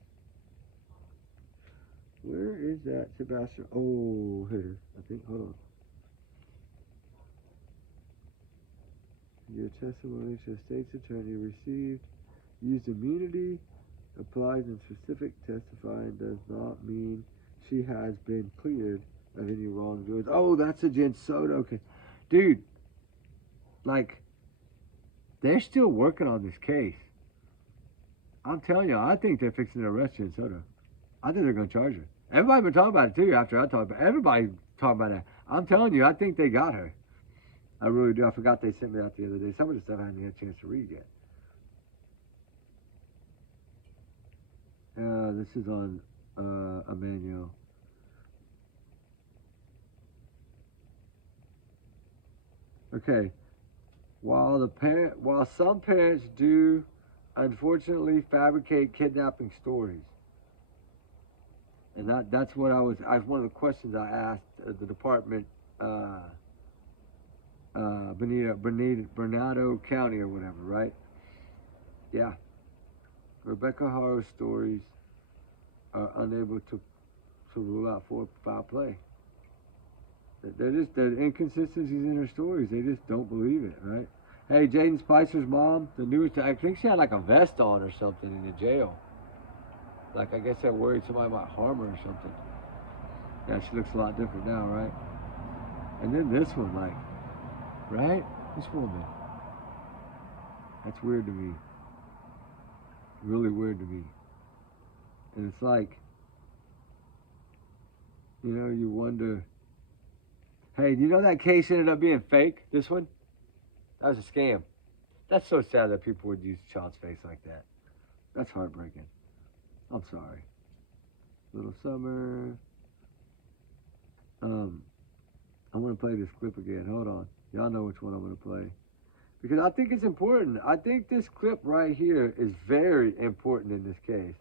Where is that, Sebastian? Oh, here. I think, hold on. Your testimony to a state's attorney received, used immunity, applies in specific testifying does not mean she has been cleared of any wrongdoings. Oh, that's a Jen Soda. Okay. Dude, like, they're still working on this case. I'm telling you, I think they're fixing to arrest Jen Soda. I think they're going to charge her. Everybody been talking about it too after I talked about it. Everybody talking about it. I'm telling you, I think they got her. I really do. I forgot they sent me out the other day. Some of the stuff I haven't had a chance to read yet. This is on Emmanuel. Okay. While some parents do unfortunately fabricate kidnapping stories. And that's what I was one of the questions I asked the department, Bernardo County or whatever, right? Yeah. Rebecca Haro's stories are unable to rule out foul play. They're inconsistencies in her stories. They just don't believe it, right? Hey, Jaden Spicer's mom, the newest, I think she had like a vest on or something in the jail. Like, I guess they're worried somebody might harm her or something. Yeah, she looks a lot different now, right? And then this one, like, right? This woman. That's weird to me. Really weird to me. And it's like, you know, you wonder, hey, do you know that case ended up being fake, this one? That was a scam. That's so sad that people would use a child's face like that. That's heartbreaking. I'm sorry. Little Summer. I'm going to play this clip again. Hold on. Y'all know which one I'm going to play. Because I think it's important. I think this clip right here is very important in this case.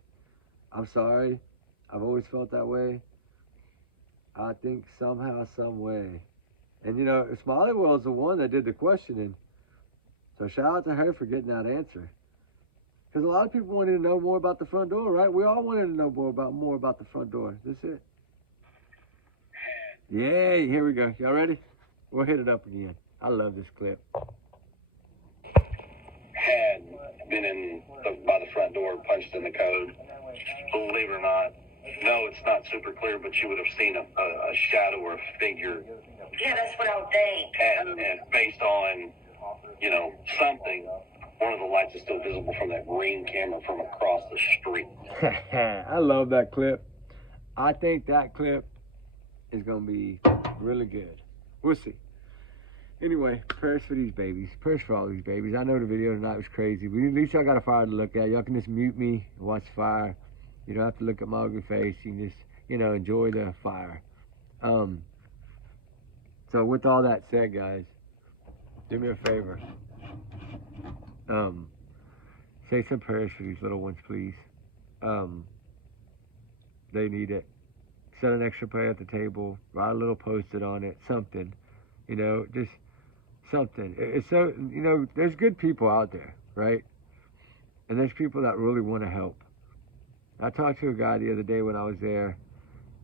I'm sorry. I've always felt that way. I think somehow, some way. And you know, Smiley World's the one that did the questioning. So shout out to her for getting that answer. Because a lot of people wanted to know more about the front door, right? We all wanted to know more about the front door. Is this it? Yay, here we go. Y'all ready? We'll hit it up again. I love this clip. Had been by the front door, punched in the code. Believe it or not, no, it's not super clear, but you would have seen a shadow or a figure. Yeah, that's what I would think. And based on, you know, something, one of the lights is still visible from that green camera from across the street. I love that clip. I think that clip is going to be really good. We'll see. Anyway, prayers for these babies. Prayers for all these babies. I know the video tonight was crazy, but at least y'all got a fire to look at. Y'all can just mute me and watch the fire. You don't have to look at my ugly face. You can just, you know, enjoy the fire. So with all that said, guys, do me a favor. Say some prayers for these little ones, please. They need it. Set an extra prayer at the table. Write a little post-it on it. Something. You know, just something. It's so, you know, there's good people out there, right? And there's people that really want to help. I talked to a guy the other day when I was there,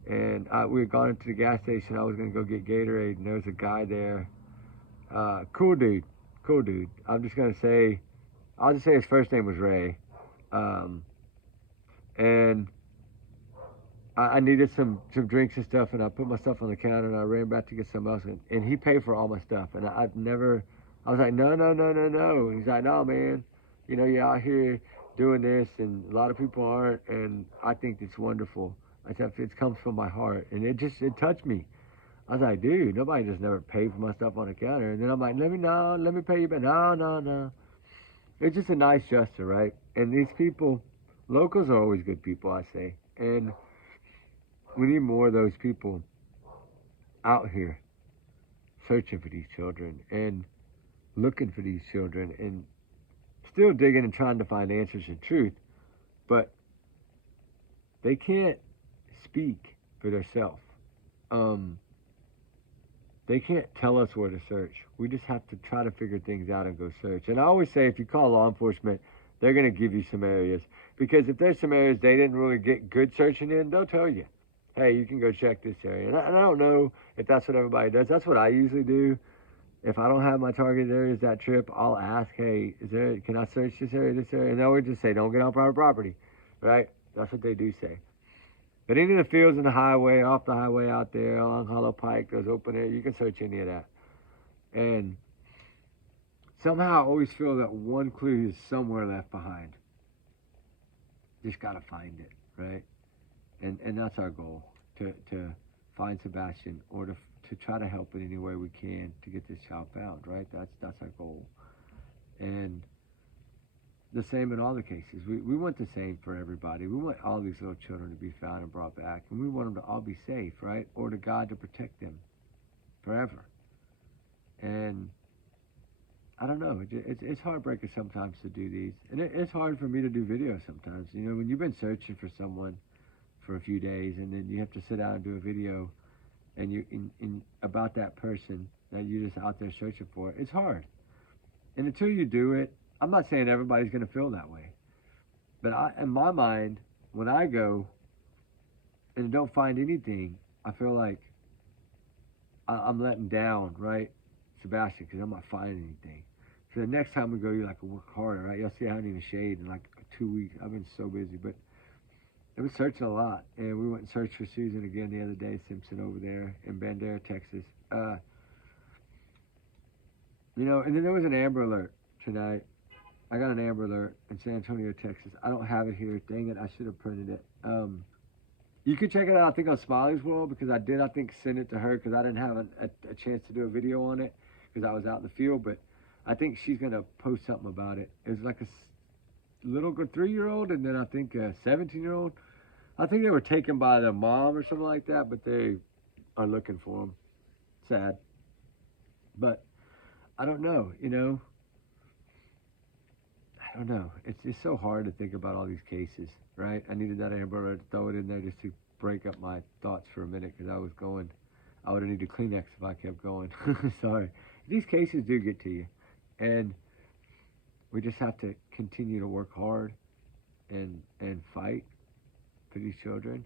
and we had gone into the gas station. I was gonna go get Gatorade, and there was a guy there. Cool dude, cool dude. I'm just gonna say, I'll just say his first name was Ray, and I needed some drinks and stuff, and I put my stuff on the counter, and I ran back to get some else, and he paid for all my stuff, and I was like, no, no, no, no, no. He's like, no, man, you know, you're out here doing this, and a lot of people aren't, and I think it's wonderful. I said, it comes from my heart, and it touched me. I was like, dude, nobody just never paid for my stuff on the counter, and then I'm like, let me pay you back. No, no, no. It's just a nice gesture, right? And these people, locals are always good people, I say, and we need more of those people out here searching for these children and looking for these children and still digging and trying to find answers and truth, but they can't speak for themselves. They can't tell us where to search. We just have to try to figure things out and go search. And I always say, if you call law enforcement, they're going to give you some areas, because if there's some areas they didn't really get good searching in, they'll tell you, hey, you can go check this area. And I don't know if that's what everybody does. That's what I usually do. If I don't have my target areas that trip, I'll ask, hey, can I search this area, And they would just say, don't get on private property, right? That's what they do say. But any of the fields in the highway, off the highway out there, along Hollow Pike, those open areas, you can search any of that. And somehow I always feel that one clue is somewhere left behind. Just got to find it, right? And that's our goal, to find Sebastian, or to try to help in any way we can to get this child found, right? That's our goal. And the same in all the cases. We want the same for everybody. We want all these little children to be found and brought back, and we want them to all be safe, right? Or to God to protect them forever. And I don't know. It's heartbreaking sometimes to do these, and it's hard for me to do videos sometimes. You know, when you've been searching for someone for a few days, and then you have to sit down and do a video, and in about that person that you're just out there searching for. It's hard, and until you do it, I'm not saying everybody's going to feel that way, but in my mind, when I go and don't find anything, I feel like I'm letting down, right, Sebastian, because I'm not finding anything. So the next time we go, you're like, work harder, right? You'll see I haven't even shaved in like 2 weeks. I've been so busy, but I was searching a lot, and we went and searched for Susan again the other day, Simpson over there in Bandera, Texas. You know, and then there was an Amber Alert tonight. I got an Amber Alert in San Antonio, Texas. I don't have it here. Dang it, I should have printed it. You can check it out, I think, on Smiley's World, because I think, send it to her, because I didn't have a chance to do a video on it, because I was out in the field, but I think she's going to post something about it. It was like a little 3-year-old, and then I think a 17-year-old. I think they were taken by their mom or something like that, but they are looking for them. Sad. But I don't know, you know. I don't know. It's so hard to think about all these cases, right? I needed that Amber Alert to throw it in there just to break up my thoughts for a minute, because I would have needed Kleenex if I kept going. Sorry. These cases do get to you. And we just have to continue to work hard and fight for these children,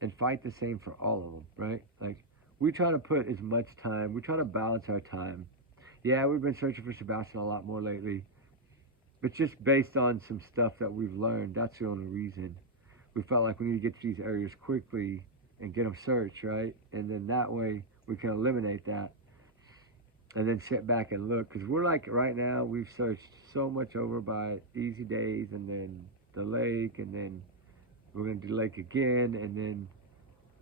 and fight the same for all of them, right? Like, we try to put as much time, we try to balance our time. Yeah, we've been searching for Sebastian a lot more lately, but just based on some stuff that we've learned, that's the only reason. We felt like we need to get to these areas quickly and get them searched, right? And then that way we can eliminate that, and then sit back and look, because we're like, right now, we've searched so much over by Easy Days, and then the lake, and then we're going to do the lake again, and then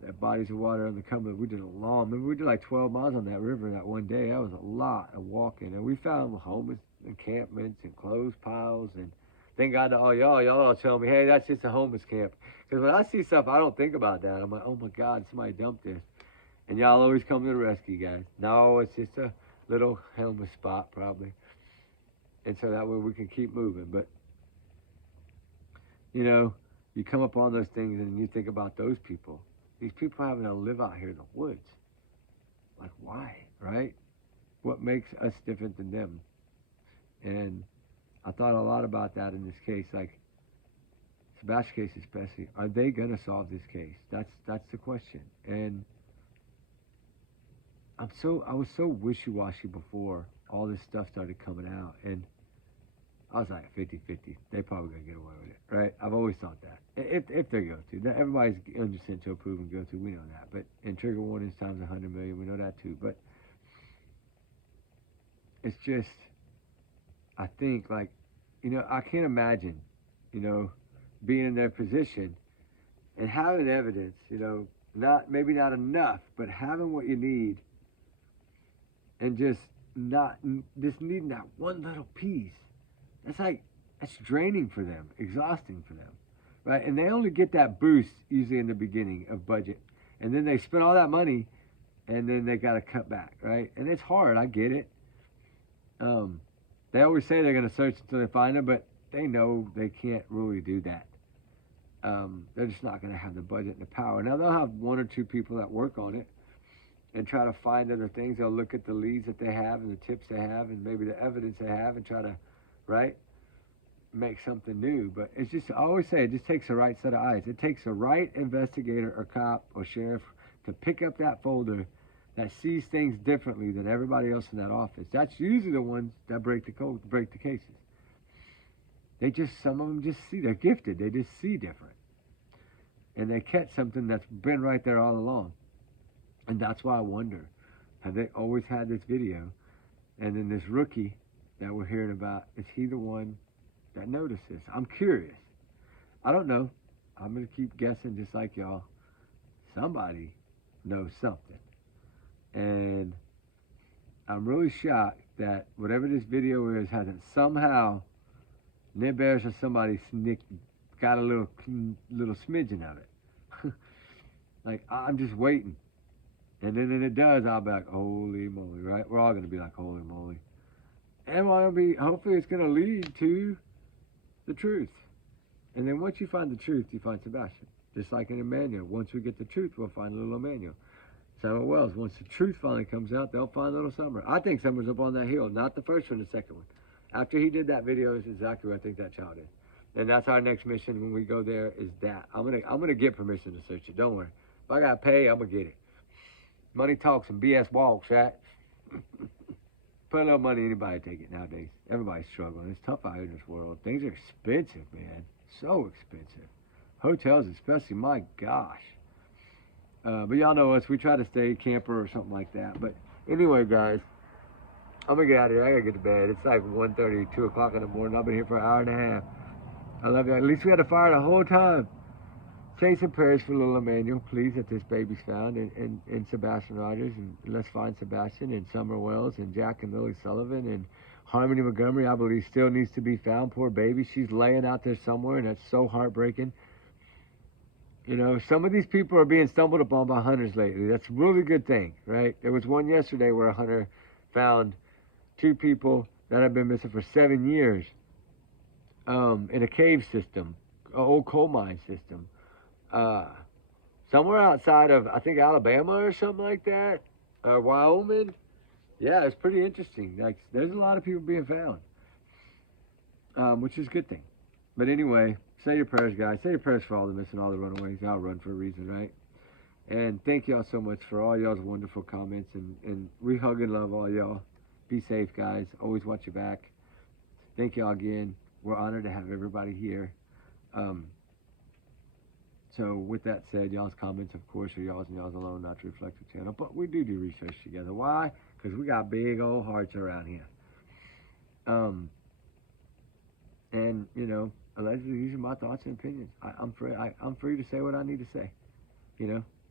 that bodies of water on the Cumberland. We did a long, remember we did like 12 miles on that river that one day. That was a lot of walking, and we found homeless encampments and clothes piles, and thank God to all y'all all tell me, hey, that's just a homeless camp. Because when I see stuff, I don't think about that. I'm like, oh my God, somebody dumped this. And y'all always come to the rescue, guys. No, it's just a little homeless spot, probably. And so that way we can keep moving. But, you know, you come up on those things and you think about those people. These people having to live out here in the woods. Like, why, right? What makes us different than them? And I thought a lot about that in this case. Like, Sebastian case especially, are they gonna solve this case? That's the question. And I was so wishy-washy before all this stuff started coming out, and I was like 50-50. They probably gonna get away with it, right? I've always thought that. If they go to, now, everybody's 100% to approve and go to. We know that, but in trigger warnings times 100 million, we know that too. But it's just, I think like, I can't imagine, being in their position and having evidence, not maybe not enough, but having what you need, and just needing that one little piece. That's draining for them, exhausting for them, right? And they only get that boost usually in the beginning of budget, and then they spend all that money, and then they got to cut back, right? And it's hard. I get it. They always say they're going to search until they find them, but they know they can't really do that. They're just not going to have the budget and the power. Now, they'll have one or two people that work on it and try to find other things. They'll look at the leads that they have and the tips they have and maybe the evidence they have and try to, right, make something new. But it's just, I always say, it just takes the right set of eyes. It takes the right investigator or cop or sheriff to pick up that folder that sees things differently than everybody else in that office. That's usually the ones that break the code, break the cases. Some of them just see, they're gifted, they just see different. And they catch something that's been right there all along. And that's why I wonder, have they always had this video? And then this rookie that we're hearing about, is he the one that noticed this? I'm curious. I don't know. I'm going to keep guessing just like y'all. Somebody knows something. And I'm really shocked that whatever this video is hasn't somehow, Ned Bears or somebody got a little smidgen of it. Like, I'm just waiting. And then when it does, I'll be like, holy moly, right? We're all going to be like, holy moly. And hopefully it's going to lead to the truth. And then once you find the truth, you find Sebastian. Just like in Emmanuel. Once we get the truth, we'll find little Emmanuel. Samuel Wells, once the truth finally comes out, they'll find little Summer. I think Summer's up on that hill, not the first one, the second one. After he did that video, is exactly where I think that child is. And that's our next mission when we go there, is that. I'm gonna get permission to search it, don't worry. If I gotta pay, I'm gonna get it. Money talks and BS walks, right? Put a little money, anybody take it nowadays. Everybody's struggling. It's tough out here in this world. Things are expensive, man. So expensive. Hotels especially, my gosh. But y'all know us, we try to stay camper or something like that. But anyway, guys, I'm gonna get out of here. I gotta get to bed. It's like 1:30, 2 o'clock in the morning. I've been here for an hour and a half. I love you. At least we had a fire the whole time. Say some prayers for little Emmanuel, please, that this baby's found, and Sebastian Rogers, and let's find Sebastian, and Summer Wells, and Jack and Lily Sullivan, and Harmony Montgomery, I believe, still needs to be found. Poor baby. She's laying out there somewhere, and that's so heartbreaking. Some of these people are being stumbled upon by hunters lately. That's a really good thing, right? There was one yesterday where a hunter found 2 people that have been missing for 7 years in a cave system, an old coal mine system. Somewhere outside of, I think, Alabama or something like that, or Wyoming. Yeah, it's pretty interesting. Like, there's a lot of people being found, which is a good thing. But anyway, say your prayers, guys. Say your prayers for all the missing, all the runaways. They all run for a reason, right? And thank y'all so much for all y'all's wonderful comments. And we hug and love all y'all. Be safe, guys. Always watch your back. Thank y'all again. We're honored to have everybody here. So with that said, y'all's comments, of course, are y'all's and y'all's alone, not to reflect the channel. But we do research together. Why? Because we got big old hearts around here. And, allegedly, these are my thoughts and opinions. I'm free to say what I need to say.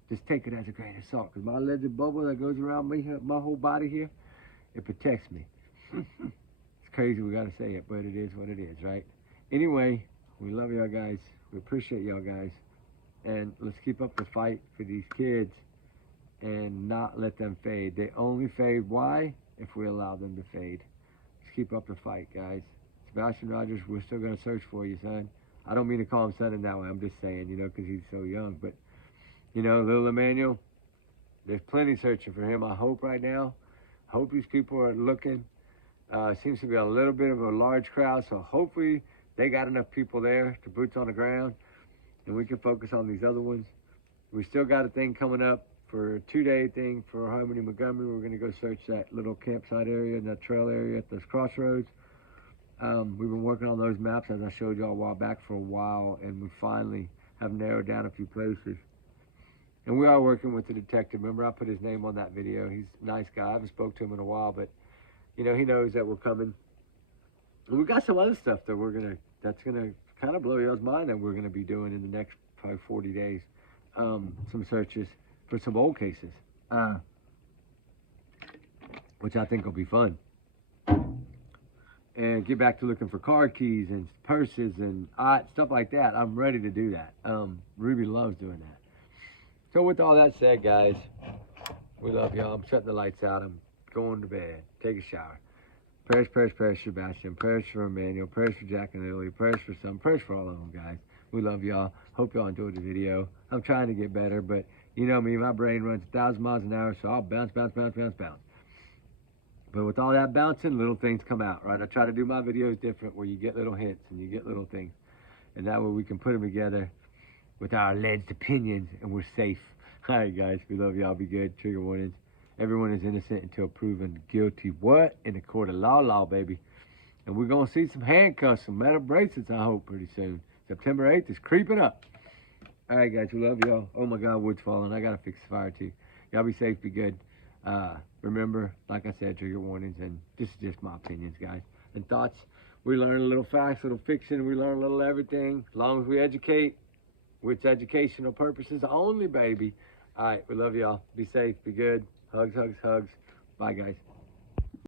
Just take it as a grain of salt. Because my alleged bubble that goes around me, my whole body here, it protects me. It's crazy we got to say it, but it is what it is, right? Anyway, we love y'all guys. We appreciate y'all guys. And let's keep up the fight for these kids and not let them fade. They only fade. Why? If we allow them to fade. Let's keep up the fight, guys. Sebastian Rogers, we're still going to search for you, son. I don't mean to call him son in that way. I'm just saying, because he's so young. But, little Emmanuel, there's plenty searching for him, I hope, right now. I hope these people are looking. Seems to be a little bit of a large crowd, so hopefully they got enough people there to boots on the ground, and we can focus on these other ones. We still got a thing coming up for a 2-day thing for Harmony Montgomery. We're going to go search that little campsite area and that trail area at those crossroads. We've been working on those maps, as I showed y'all a while back, for a while, and we finally have narrowed down a few places. And we are working with the detective. Remember, I put his name on that video. He's a nice guy. I haven't spoke to him in a while, but you know, he knows that we're coming. And we got some other stuff that that's gonna kind of blow y'all's mind that we're gonna be doing in the next probably 40 days. Some searches for some old cases, which I think will be fun. And get back to looking for car keys and purses and stuff like that. I'm ready to do that. Ruby loves doing that. So with all that said, guys, we love y'all. I'm shutting the lights out. I'm going to bed. Take a shower. Prayers, prayers, prayers, Sebastian. Prayers for Emmanuel. Prayers for Jack and Lily. Prayers for some. Prayers for all of them, guys. We love y'all. Hope y'all enjoyed the video. I'm trying to get better, but you know me, my brain runs 1,000 miles an hour, so I'll bounce, bounce, bounce, bounce, bounce. But with all that bouncing, little things come out, right? I try to do my videos different where you get little hints and you get little things. And that way we can put them together with our alleged opinions and we're safe. All right, guys, we love y'all. Be good. Trigger warnings. Everyone is innocent until proven guilty. What? In the court of law, baby. And we're going to see some handcuffs, some metal bracelets, I hope, pretty soon. September 8th is creeping up. All right, guys, we love y'all. Oh, my God, wood's falling. I got to fix the fire, too. Y'all be safe, be good. Remember, like I said, trigger warnings, and this is just my opinions, guys, and thoughts. We learn a little facts, a little fiction. We learn a little everything. As long as we educate, with educational purposes only, baby. All right, we love y'all. Be safe, be good. Hugs, hugs, hugs. Bye, guys.